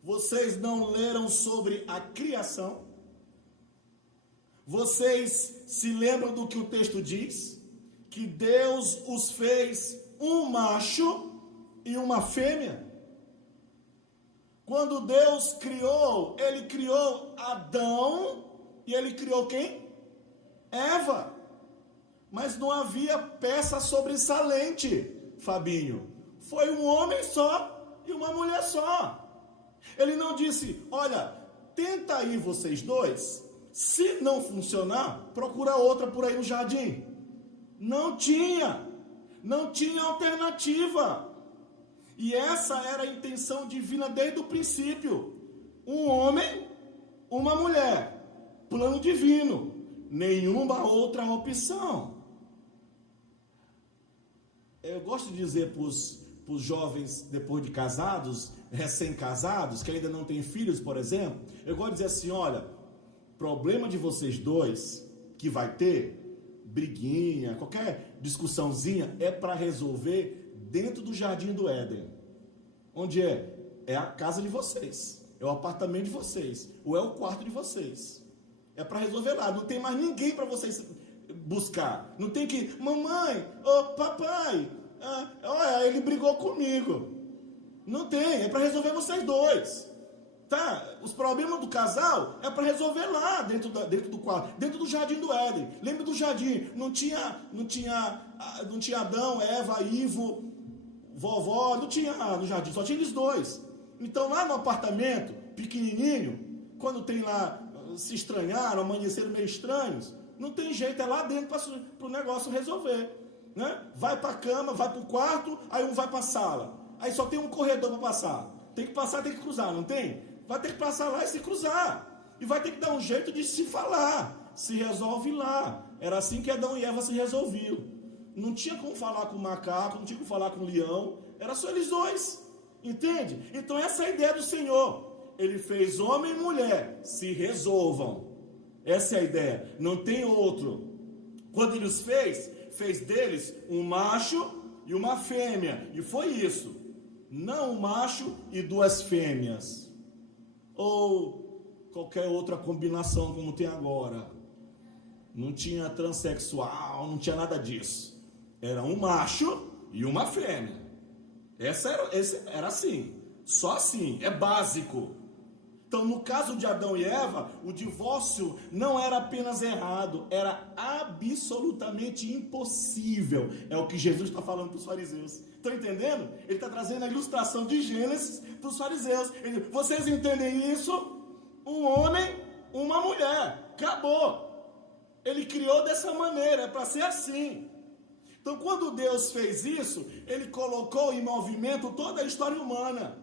vocês não leram sobre a criação? Vocês se lembram do que o texto diz? Que Deus os fez um macho e uma fêmea. Quando Deus criou, Ele criou Adão e Ele criou quem? Eva. Mas não havia peça sobressalente, Fabinho. Foi um homem só e uma mulher só. Ele não disse: olha, tenta aí vocês dois. Se não funcionar, procura outra por aí no jardim. Não tinha alternativa. E essa era a intenção divina desde o princípio. Um homem, uma mulher. Plano divino. Nenhuma outra opção. Eu gosto de dizer para os jovens, depois de casados, recém-casados, que ainda não têm filhos, por exemplo, eu gosto de dizer assim: olha, problema de vocês dois, que vai ter, briguinha, qualquer discussãozinha, é para resolver dentro do jardim do Éden. Onde é? É a casa de vocês, é o apartamento de vocês, ou é o quarto de vocês. É para resolver lá, não tem mais ninguém para vocês buscar. Não tem que, mamãe, papai, olha, ele brigou comigo. Não tem, é para resolver vocês dois. Tá? Os problemas do casal é para resolver lá, dentro do quarto, dentro do jardim do Éden. Lembra do jardim? Não tinha Adão, Eva, Ivo, vovó, não tinha no jardim, só tinha eles dois. Então lá no apartamento, pequenininho, quando tem lá, se estranharam, amanheceram meio estranhos, não tem jeito, é lá dentro para o negócio resolver, né? Vai para a cama, vai para o quarto, aí um vai para a sala, aí só tem um corredor para passar, tem que passar, tem que cruzar, não tem? Vai ter que passar lá e se cruzar, e vai ter que dar um jeito de se falar, se resolve lá. Era assim que Adão e Eva se resolviam. Não tinha como falar com o macaco, não tinha como falar com o leão, era só eles dois, entende? Então essa é a ideia do Senhor. Ele fez homem e mulher, se resolvam. Essa é a ideia, não tem outro. Quando ele os fez deles um macho e uma fêmea, e foi isso. Não um macho e duas fêmeas, ou qualquer outra combinação como tem agora. Não tinha transexual, não tinha nada disso. Era um macho e uma fêmea. Esse era assim, só assim, é básico. Então, no caso de Adão e Eva, o divórcio não era apenas errado, era absolutamente impossível. É o que Jesus está falando para os fariseus. Estão entendendo? Ele está trazendo a ilustração de Gênesis para os fariseus. Vocês entendem isso? Um homem, uma mulher. Acabou. Ele criou dessa maneira, é para ser assim. Então, quando Deus fez isso, Ele colocou em movimento toda a história humana,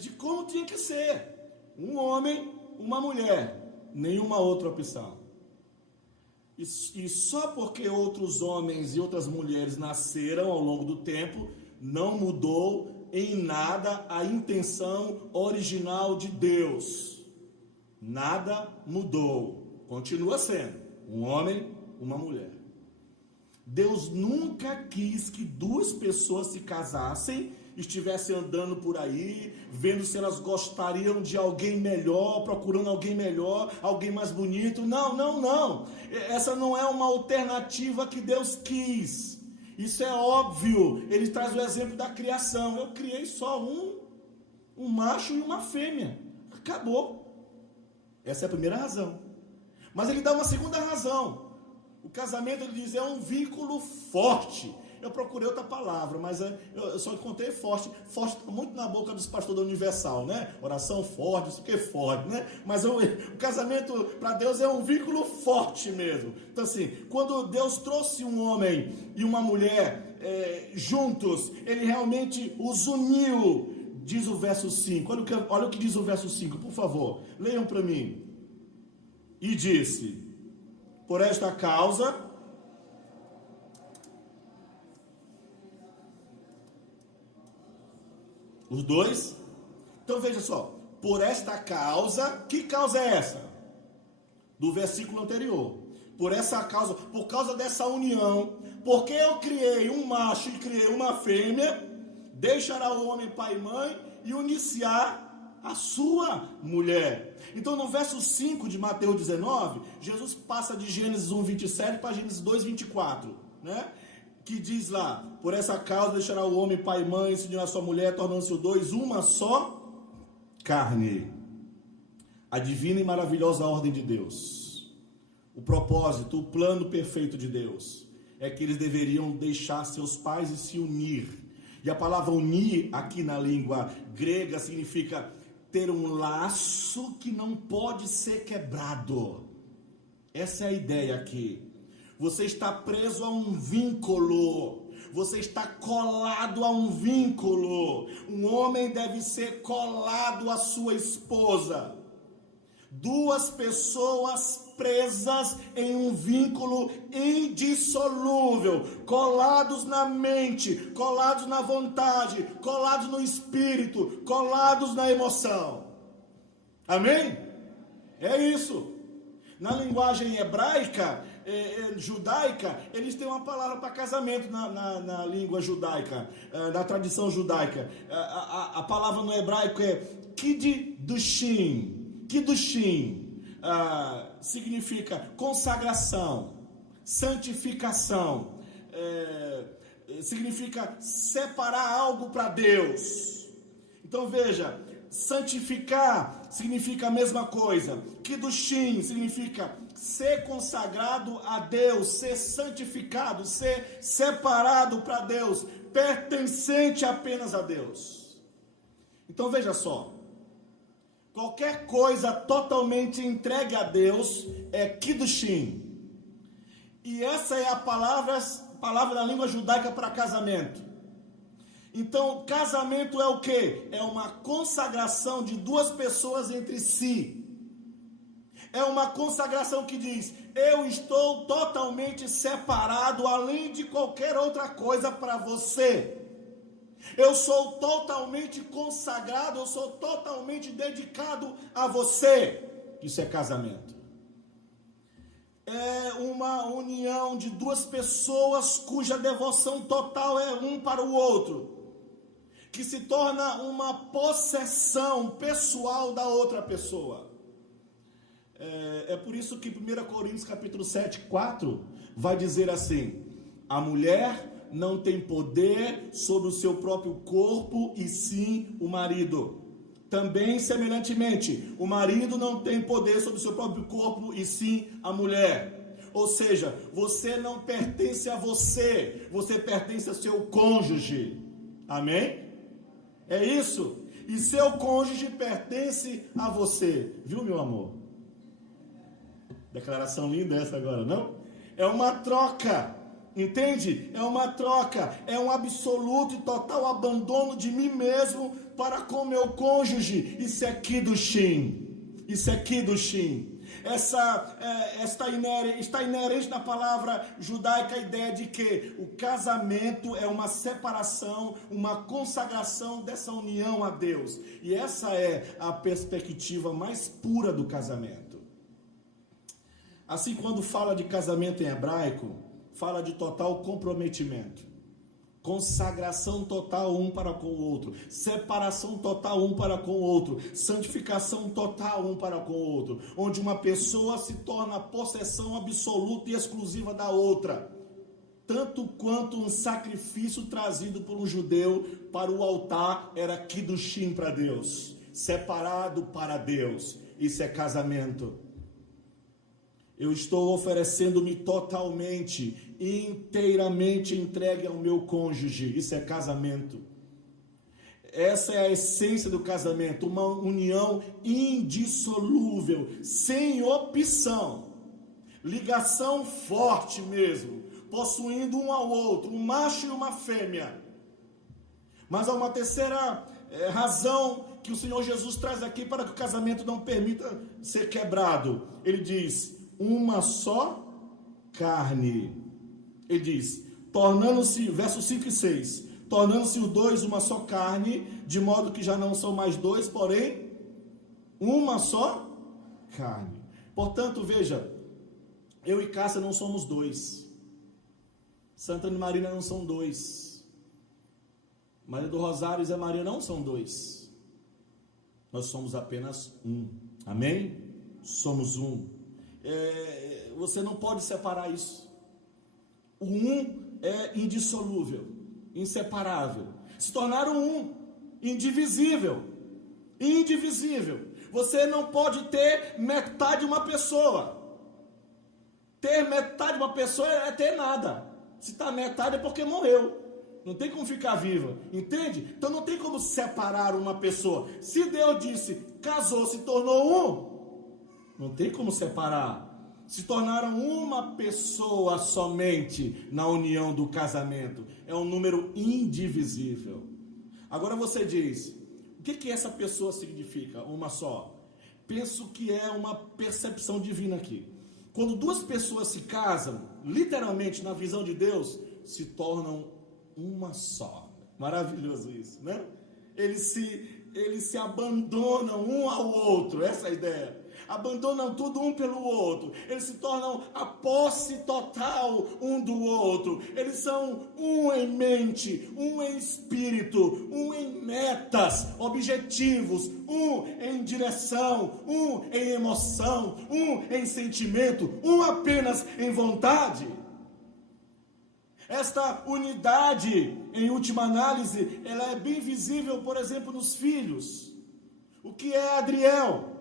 de como tinha que ser. Um homem, uma mulher, nenhuma outra opção. E só porque outros homens e outras mulheres nasceram ao longo do tempo, não mudou em nada a intenção original de Deus. Nada mudou. Continua sendo um homem, uma mulher. Deus nunca quis que duas pessoas se casassem, estivessem andando por aí, vendo se elas gostariam de alguém melhor, procurando alguém melhor, alguém mais bonito. Não. Essa não é uma alternativa que Deus quis. Isso é óbvio. Ele traz o exemplo da criação. Eu criei só um macho e uma fêmea. Acabou. Essa é a primeira razão. Mas ele dá uma segunda razão. O casamento, ele diz, é um vínculo forte. Eu procurei outra palavra, mas eu só encontrei forte. Forte está muito na boca dos pastores da Universal, né? Oração forte, isso que é forte, né? Mas o casamento para Deus é um vínculo forte mesmo. Então assim, quando Deus trouxe um homem e uma mulher juntos, Ele realmente os uniu. Diz o verso 5, olha o que diz o verso 5, por favor. Leiam para mim. E disse, Por esta causa, os dois. Então veja só, por esta causa, que causa é essa? Do versículo anterior. Por essa causa, por causa dessa união, porque eu criei um macho e criei uma fêmea, deixará o homem pai e mãe e unir-se-á a sua mulher. Então no verso 5 de Mateus 19, Jesus passa de Gênesis 1:27 para Gênesis 2:24, né? Que diz lá, por essa causa deixará o homem pai e mãe, se unirá a sua mulher, tornando-se os dois uma só carne. A divina e maravilhosa ordem de Deus, o propósito, o plano perfeito de Deus, é que eles deveriam deixar seus pais e se unir. E a palavra unir aqui na língua grega significa ter um laço que não pode ser quebrado. Essa é a ideia aqui. Você está preso a um vínculo. Você está colado a um vínculo. Um homem deve ser colado à sua esposa. Duas pessoas presas em um vínculo indissolúvel, colados na mente, colados na vontade, colados no espírito, colados na emoção. Amém? É isso. Na linguagem hebraica, judaica, eles têm uma palavra para casamento na língua judaica, na tradição judaica. A palavra no hebraico é kiddushim. Kiddushim significa consagração, santificação, significa separar algo para Deus. Então veja, santificar significa a mesma coisa. Kiddushim significa ser consagrado a Deus, ser santificado, ser separado para Deus, pertencente apenas a Deus. Então veja só, qualquer coisa totalmente entregue a Deus é Kiddushim. E essa é a palavra da língua judaica para casamento. Então, casamento é o quê? É uma consagração de duas pessoas entre si. É uma consagração que diz, eu estou totalmente separado, além de qualquer outra coisa para você. Eu sou totalmente consagrado, eu sou totalmente dedicado a você. Isso é casamento. É uma união de duas pessoas cuja devoção total é um para o outro, que se torna uma possessão pessoal da outra pessoa. É por isso que 1 Coríntios capítulo 7, 4 vai dizer assim, a mulher não tem poder sobre o seu próprio corpo, e sim o marido. Também, semelhantemente, o marido não tem poder sobre o seu próprio corpo, e sim a mulher. Ou seja, você não pertence a você, você pertence ao seu cônjuge. Amém? É isso. E seu cônjuge pertence a você. Viu, meu amor? Declaração linda essa agora, não? É uma troca. Entende? É uma troca, é um absoluto e total abandono de mim mesmo para com meu cônjuge. Isso é Kiddushim. Isso é Kiddushim. Está inerente na palavra judaica a ideia de que o casamento é uma separação, uma consagração dessa união a Deus. E essa é a perspectiva mais pura do casamento. Assim, quando fala de casamento em hebraico, fala de total comprometimento, consagração total um para com o outro, separação total um para com o outro, santificação total um para com o outro, onde uma pessoa se torna a possessão absoluta e exclusiva da outra, tanto quanto um sacrifício trazido por um judeu para o altar era Kiddushim para Deus, separado para Deus. Isso é casamento. Eu estou oferecendo-me totalmente, inteiramente entregue ao meu cônjuge. Isso é casamento. Essa é a essência do casamento, uma união indissolúvel, sem opção. Ligação forte mesmo, possuindo um ao outro, um macho e uma fêmea. Mas há uma terceira razão que o Senhor Jesus traz aqui para que o casamento não permita ser quebrado. Ele diz, uma só carne. Ele diz, tornando-se, versos 5 e 6, tornando-se os dois uma só carne, de modo que já não são mais dois, porém, uma só carne. Portanto, veja, eu e Cássia não somos dois. Santa Marina não são dois. Maria do Rosário e Zé Maria não são dois. Nós somos apenas um. Amém? Somos um. Você não pode separar isso. O um é indissolúvel, inseparável. Se tornaram um, indivisível. Indivisível. Você não pode ter metade de uma pessoa. Ter metade de uma pessoa é ter nada. Se está metade é porque morreu. Não tem como ficar viva, entende? Então não tem como separar uma pessoa. Se Deus disse, casou, se tornou um, não tem como separar. Se tornaram uma pessoa somente na união do casamento. É um número indivisível. Agora você diz, o que essa pessoa significa? Uma só. Penso que é uma percepção divina aqui. Quando duas pessoas se casam, literalmente na visão de Deus, se tornam uma só. Maravilhoso isso, né? Eles se abandonam um ao outro, essa é a ideia. Abandonam tudo um pelo outro. Eles se tornam a posse total um do outro. Eles são um em mente, um em espírito, um em metas, objetivos, um em direção, um em emoção, um em sentimento, um apenas em vontade. Esta unidade, em última análise, ela é bem visível, por exemplo, nos filhos. O que é Adriel?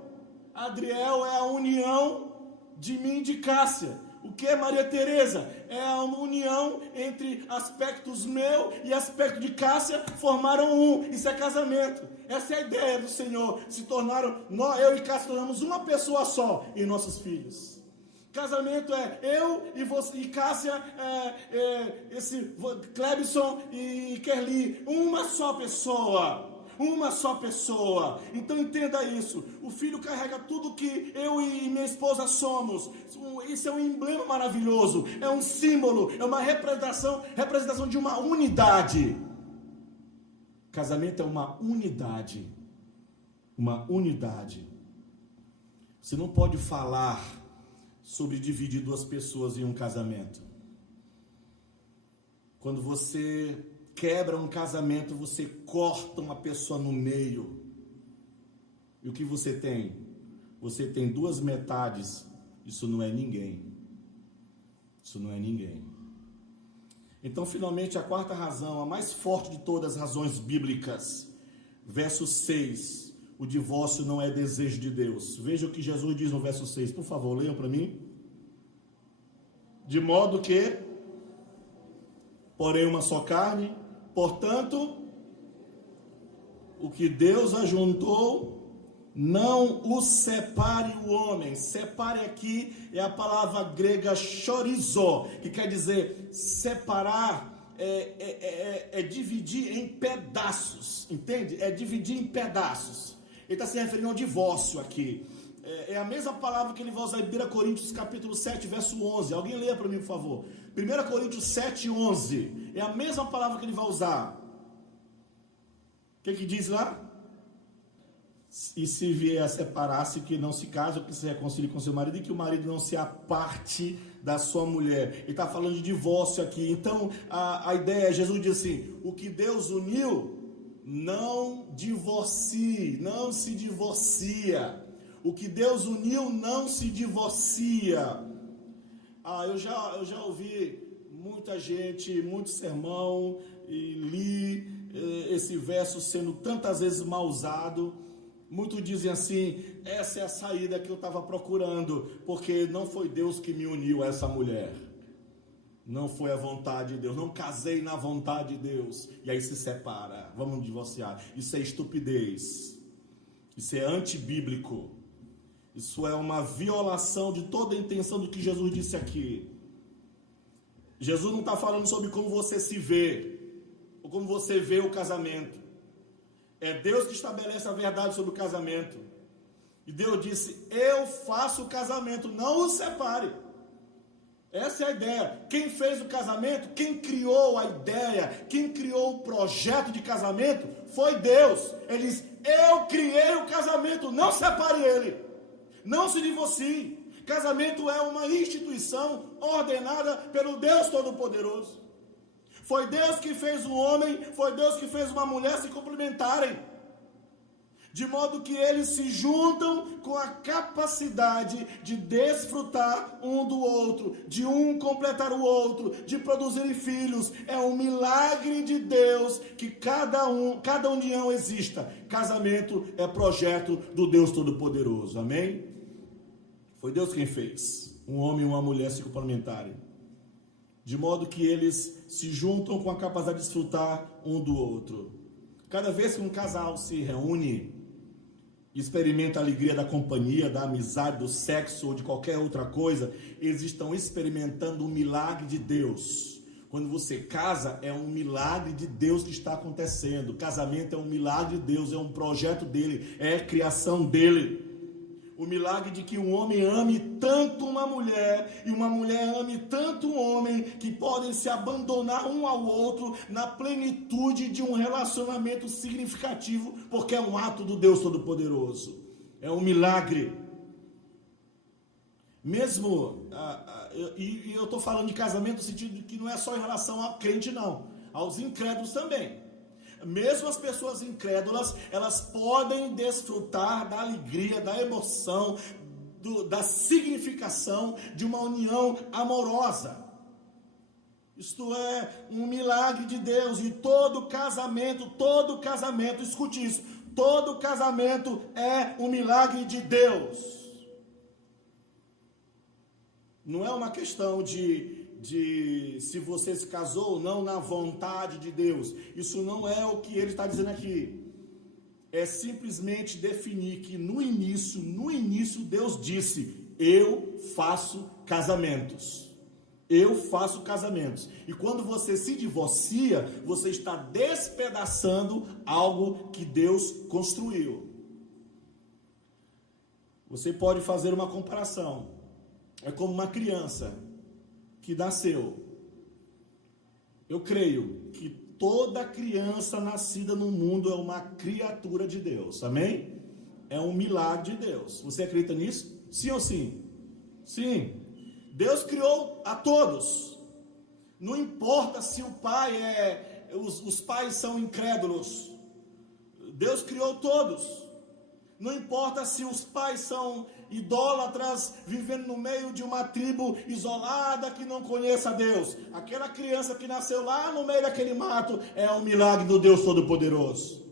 Adriel é a união de mim e de Cássia. O que é Maria Teresa? É a união entre aspectos meu e aspecto de Cássia, formaram um. Isso é casamento. Essa é a ideia do Senhor. Se tornaram, eu e Cássia tornamos uma pessoa só em nossos filhos. Casamento é eu e você e Cássia, esse Clebson e Kerli, uma só pessoa. Uma só pessoa. Então entenda isso. O filho carrega tudo que eu e minha esposa somos. Isso é um emblema maravilhoso. É um símbolo. É uma representação de uma unidade. Casamento é uma unidade. Uma unidade. Você não pode falar sobre dividir duas pessoas em um casamento. Quando você quebra um casamento, você corta uma pessoa no meio. E o que você tem? Você tem duas metades. Isso não é ninguém. Isso não é ninguém. Então, finalmente, a quarta razão, a mais forte de todas as razões bíblicas. Verso 6. O divórcio não é desejo de Deus. Veja o que Jesus diz no verso 6. Por favor, leiam para mim. De modo que, porém, uma só carne. Portanto, o que Deus ajuntou, não o separe o homem. Separe aqui é a palavra grega chorizo, que quer dizer separar, é dividir em pedaços, entende? É dividir em pedaços. Ele está se referindo ao divórcio aqui. É a mesma palavra que ele vai usar em 1 Coríntios capítulo 7, verso 11. Alguém leia para mim, por favor. 1 Coríntios 7, 11. É a mesma palavra que ele vai usar. O que diz lá? E se vier a separar-se, que não se case, ou que se reconcilie com seu marido, e que o marido não se aparte da sua mulher. Ele está falando de divórcio aqui. Então, a ideia é, Jesus diz assim, o que Deus uniu, não divorcie, não se divorcia. O que Deus uniu não se divorcia. Eu já ouvi muita gente, muito sermão, e li esse verso sendo tantas vezes mal usado. Muitos dizem assim, essa é a saída que eu estava procurando, porque não foi Deus que me uniu a essa mulher. Não foi a vontade de Deus, não casei na vontade de Deus. E aí se separa, vamos divorciar. Isso é estupidez. Isso é antibíblico. Isso é uma violação de toda a intenção do que Jesus disse aqui. Jesus não está falando sobre como você se vê, ou como você vê o casamento. É Deus que estabelece a verdade sobre o casamento. E Deus disse, eu faço o casamento, não o separe. Essa é a ideia. Quem fez o casamento, quem criou a ideia, quem criou o projeto de casamento foi Deus. Ele diz: eu criei o casamento, não separe ele, não se divorcie. Casamento é uma instituição ordenada pelo Deus Todo-Poderoso. Foi Deus que fez um homem, foi Deus que fez uma mulher se complementarem, de modo que eles se juntam com a capacidade de desfrutar um do outro, de um completar o outro, de produzirem filhos. É um milagre de Deus que cada união exista. Casamento é projeto do Deus Todo-Poderoso, amém? Foi Deus quem fez um homem e uma mulher se complementarem, de modo que eles se juntam com a capacidade de desfrutar um do outro. Cada vez que um casal se reúne, experimenta a alegria da companhia, da amizade, do sexo ou de qualquer outra coisa, eles estão experimentando o milagre de Deus. Quando você casa, é um milagre de Deus que está acontecendo. Casamento é um milagre de Deus, é um projeto dele, é a criação dele. O milagre de que um homem ame tanto uma mulher e uma mulher ame tanto um homem, que podem se abandonar um ao outro na plenitude de um relacionamento significativo, porque é um ato do Deus Todo-Poderoso. É um milagre. Mesmo, e eu estou falando de casamento no sentido de que não é só em relação a crente, não, aos incrédulos também. Mesmo as pessoas incrédulas, elas podem desfrutar da alegria, da emoção, da significação de uma união amorosa. Isto é um milagre de Deus. E todo casamento, escute isso, todo casamento é um milagre de Deus. Não é uma questão de se você se casou ou não na vontade de Deus. Isso não é o que ele está dizendo aqui. É simplesmente definir que no início Deus disse: eu faço casamentos. Eu faço casamentos. E quando você se divorcia, você está despedaçando algo que Deus construiu. Você pode fazer uma comparação. É como uma criança que nasceu. Eu creio que toda criança nascida no mundo é uma criatura de Deus, amém? É um milagre de Deus. Você acredita nisso? Sim ou sim? Sim. Deus criou a todos. Não importa se o pai os pais são incrédulos. Deus criou todos. Não importa se os pais são idólatras, vivendo no meio de uma tribo isolada que não conheça a Deus. Aquela criança que nasceu lá no meio daquele mato é um milagre do Deus Todo-Poderoso.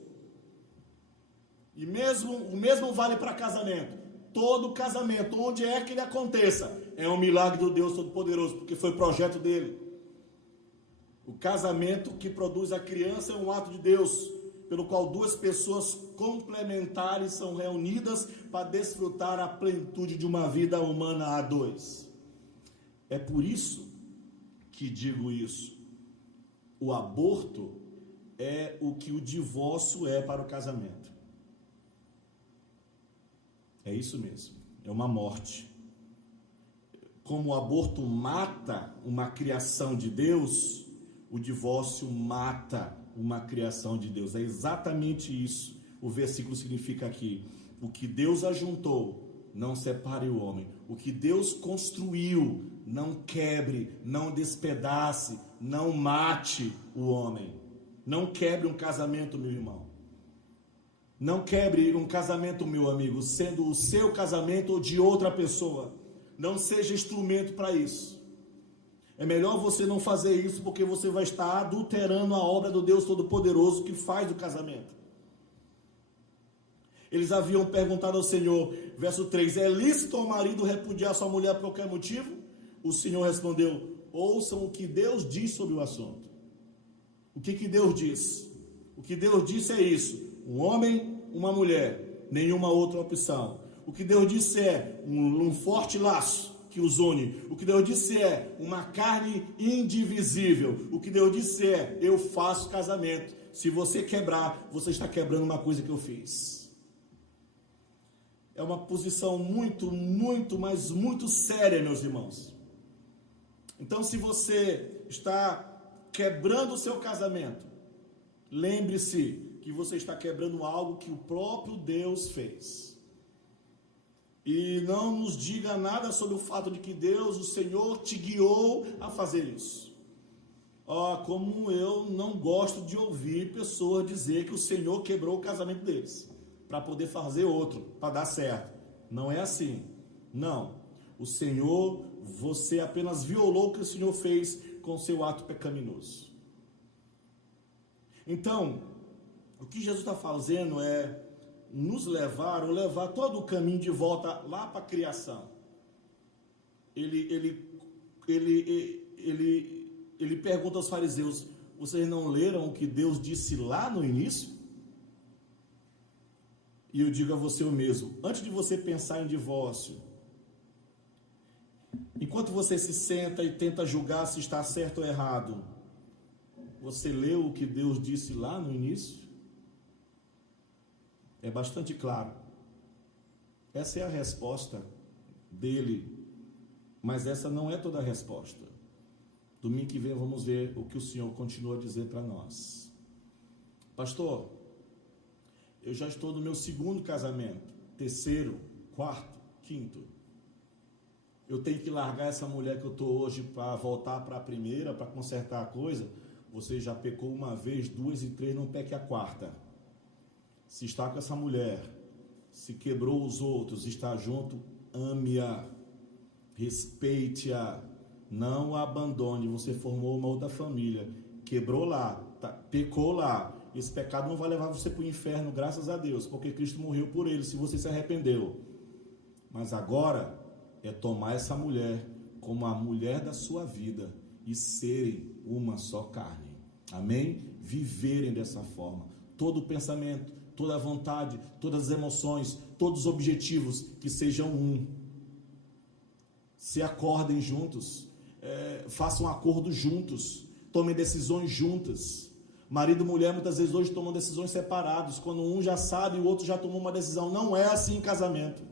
E o mesmo vale para casamento. Todo casamento, onde é que ele aconteça, é um milagre do Deus Todo-Poderoso, porque foi projeto dele. O casamento que produz a criança é um ato de Deus, pelo qual duas pessoas complementares são reunidas para desfrutar a plenitude de uma vida humana a dois. É por isso que digo isso. O aborto é o que o divórcio é para o casamento. É isso mesmo, é uma morte. Como o aborto mata uma criação de Deus, o divórcio mata uma criação de Deus. É exatamente isso o versículo significa aqui. O que Deus ajuntou, não separe o homem. O que Deus construiu, não quebre, não despedace, não mate o homem. Não quebre um casamento, meu irmão. Não quebre um casamento, meu amigo, sendo o seu casamento ou de outra pessoa. Não seja instrumento para isso. É melhor você não fazer isso, porque você vai estar adulterando a obra do Deus Todo-Poderoso que faz o casamento. Eles haviam perguntado ao Senhor, verso 3, é lícito ao marido repudiar sua mulher por qualquer motivo? O Senhor respondeu, ouçam o que Deus diz sobre o assunto. O que Deus diz? O que Deus disse é isso, um homem, uma mulher, nenhuma outra opção. O que Deus disse é um forte laço que os une. O que Deus disse é uma carne indivisível. O que Deus disse é, eu faço casamento. Se você quebrar, você está quebrando uma coisa que eu fiz. É uma posição muito, muito, mas muito séria, meus irmãos. Então, se você está quebrando o seu casamento, lembre-se que você está quebrando algo que o próprio Deus fez. E não nos diga nada sobre o fato de que Deus, o Senhor, te guiou a fazer isso. Como eu não gosto de ouvir pessoas dizer que o Senhor quebrou o casamento deles, para poder fazer outro, para dar certo. Não é assim. Não. O Senhor, você apenas violou o que o Senhor fez com seu ato pecaminoso. Então, o que Jesus está fazendo é nos levar todo o caminho de volta lá para a criação. Ele pergunta aos fariseus: vocês não leram o que Deus disse lá no início? E eu digo a você o mesmo: antes de você pensar em divórcio, enquanto você se senta e tenta julgar se está certo ou errado, você leu o que Deus disse lá no início? É bastante claro. Essa é a resposta dele, mas essa não é toda a resposta. Domingo que vem vamos ver o que o Senhor continua a dizer para nós. Pastor, eu já estou no meu segundo casamento, terceiro, quarto, quinto. Eu tenho que largar essa mulher que eu estou hoje para voltar para a primeira, para consertar a coisa? Você já pecou uma vez, duas e três, não peque a quarta. Se está com essa mulher, se quebrou os outros, está junto, ame-a, respeite-a, não a abandone. Você formou uma outra família, quebrou lá, pecou lá. Esse pecado não vai levar você para o inferno, graças a Deus, porque Cristo morreu por ele, se você se arrependeu. Mas agora é tomar essa mulher como a mulher da sua vida e serem uma só carne. Amém? Viverem dessa forma. Todo o pensamento, toda a vontade, todas as emoções, todos os objetivos que sejam um. Se acordem juntos, façam acordo juntos, tomem decisões juntas. Marido e mulher muitas vezes hoje tomam decisões separados, quando um já sabe e o outro já tomou uma decisão. Não é assim em casamento.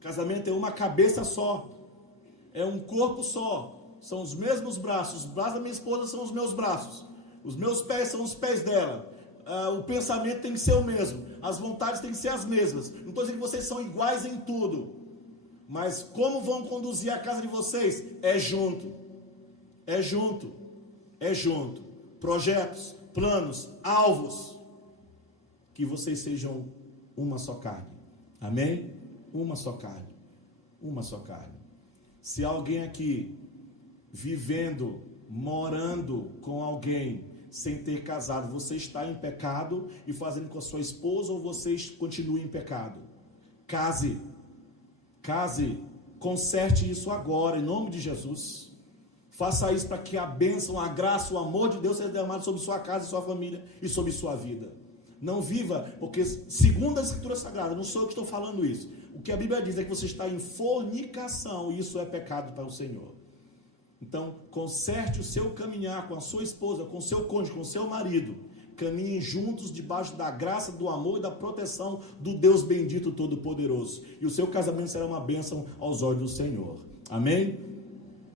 Casamento é uma cabeça só, é um corpo só, são os mesmos braços. Os braços da minha esposa são os meus braços, os meus pés são os pés dela. O pensamento tem que ser o mesmo, as vontades têm que ser as mesmas. Não estou dizendo que vocês são iguais em tudo, mas como vão conduzir a casa de vocês? É junto, é junto, é junto. Projetos, planos, alvos, que vocês sejam uma só carne. Amém? Uma só carne, uma só carne. Se alguém aqui vivendo, morando com alguém sem ter casado, você está em pecado e fazendo com a sua esposa, ou você continua em pecado? Case, conserte isso agora, em nome de Jesus. Faça isso para que a bênção, a graça, o amor de Deus seja derramado sobre sua casa, sua família e sobre sua vida. Não viva, porque segundo a Escritura Sagrada, não sou eu que estou falando isso. O que a Bíblia diz é que você está em fornicação e isso é pecado para o Senhor. Então, conserte o seu caminhar com a sua esposa, com o seu cônjuge, com o seu marido. Caminhem juntos debaixo da graça, do amor e da proteção do Deus bendito Todo-Poderoso. E o seu casamento será uma bênção aos olhos do Senhor. Amém?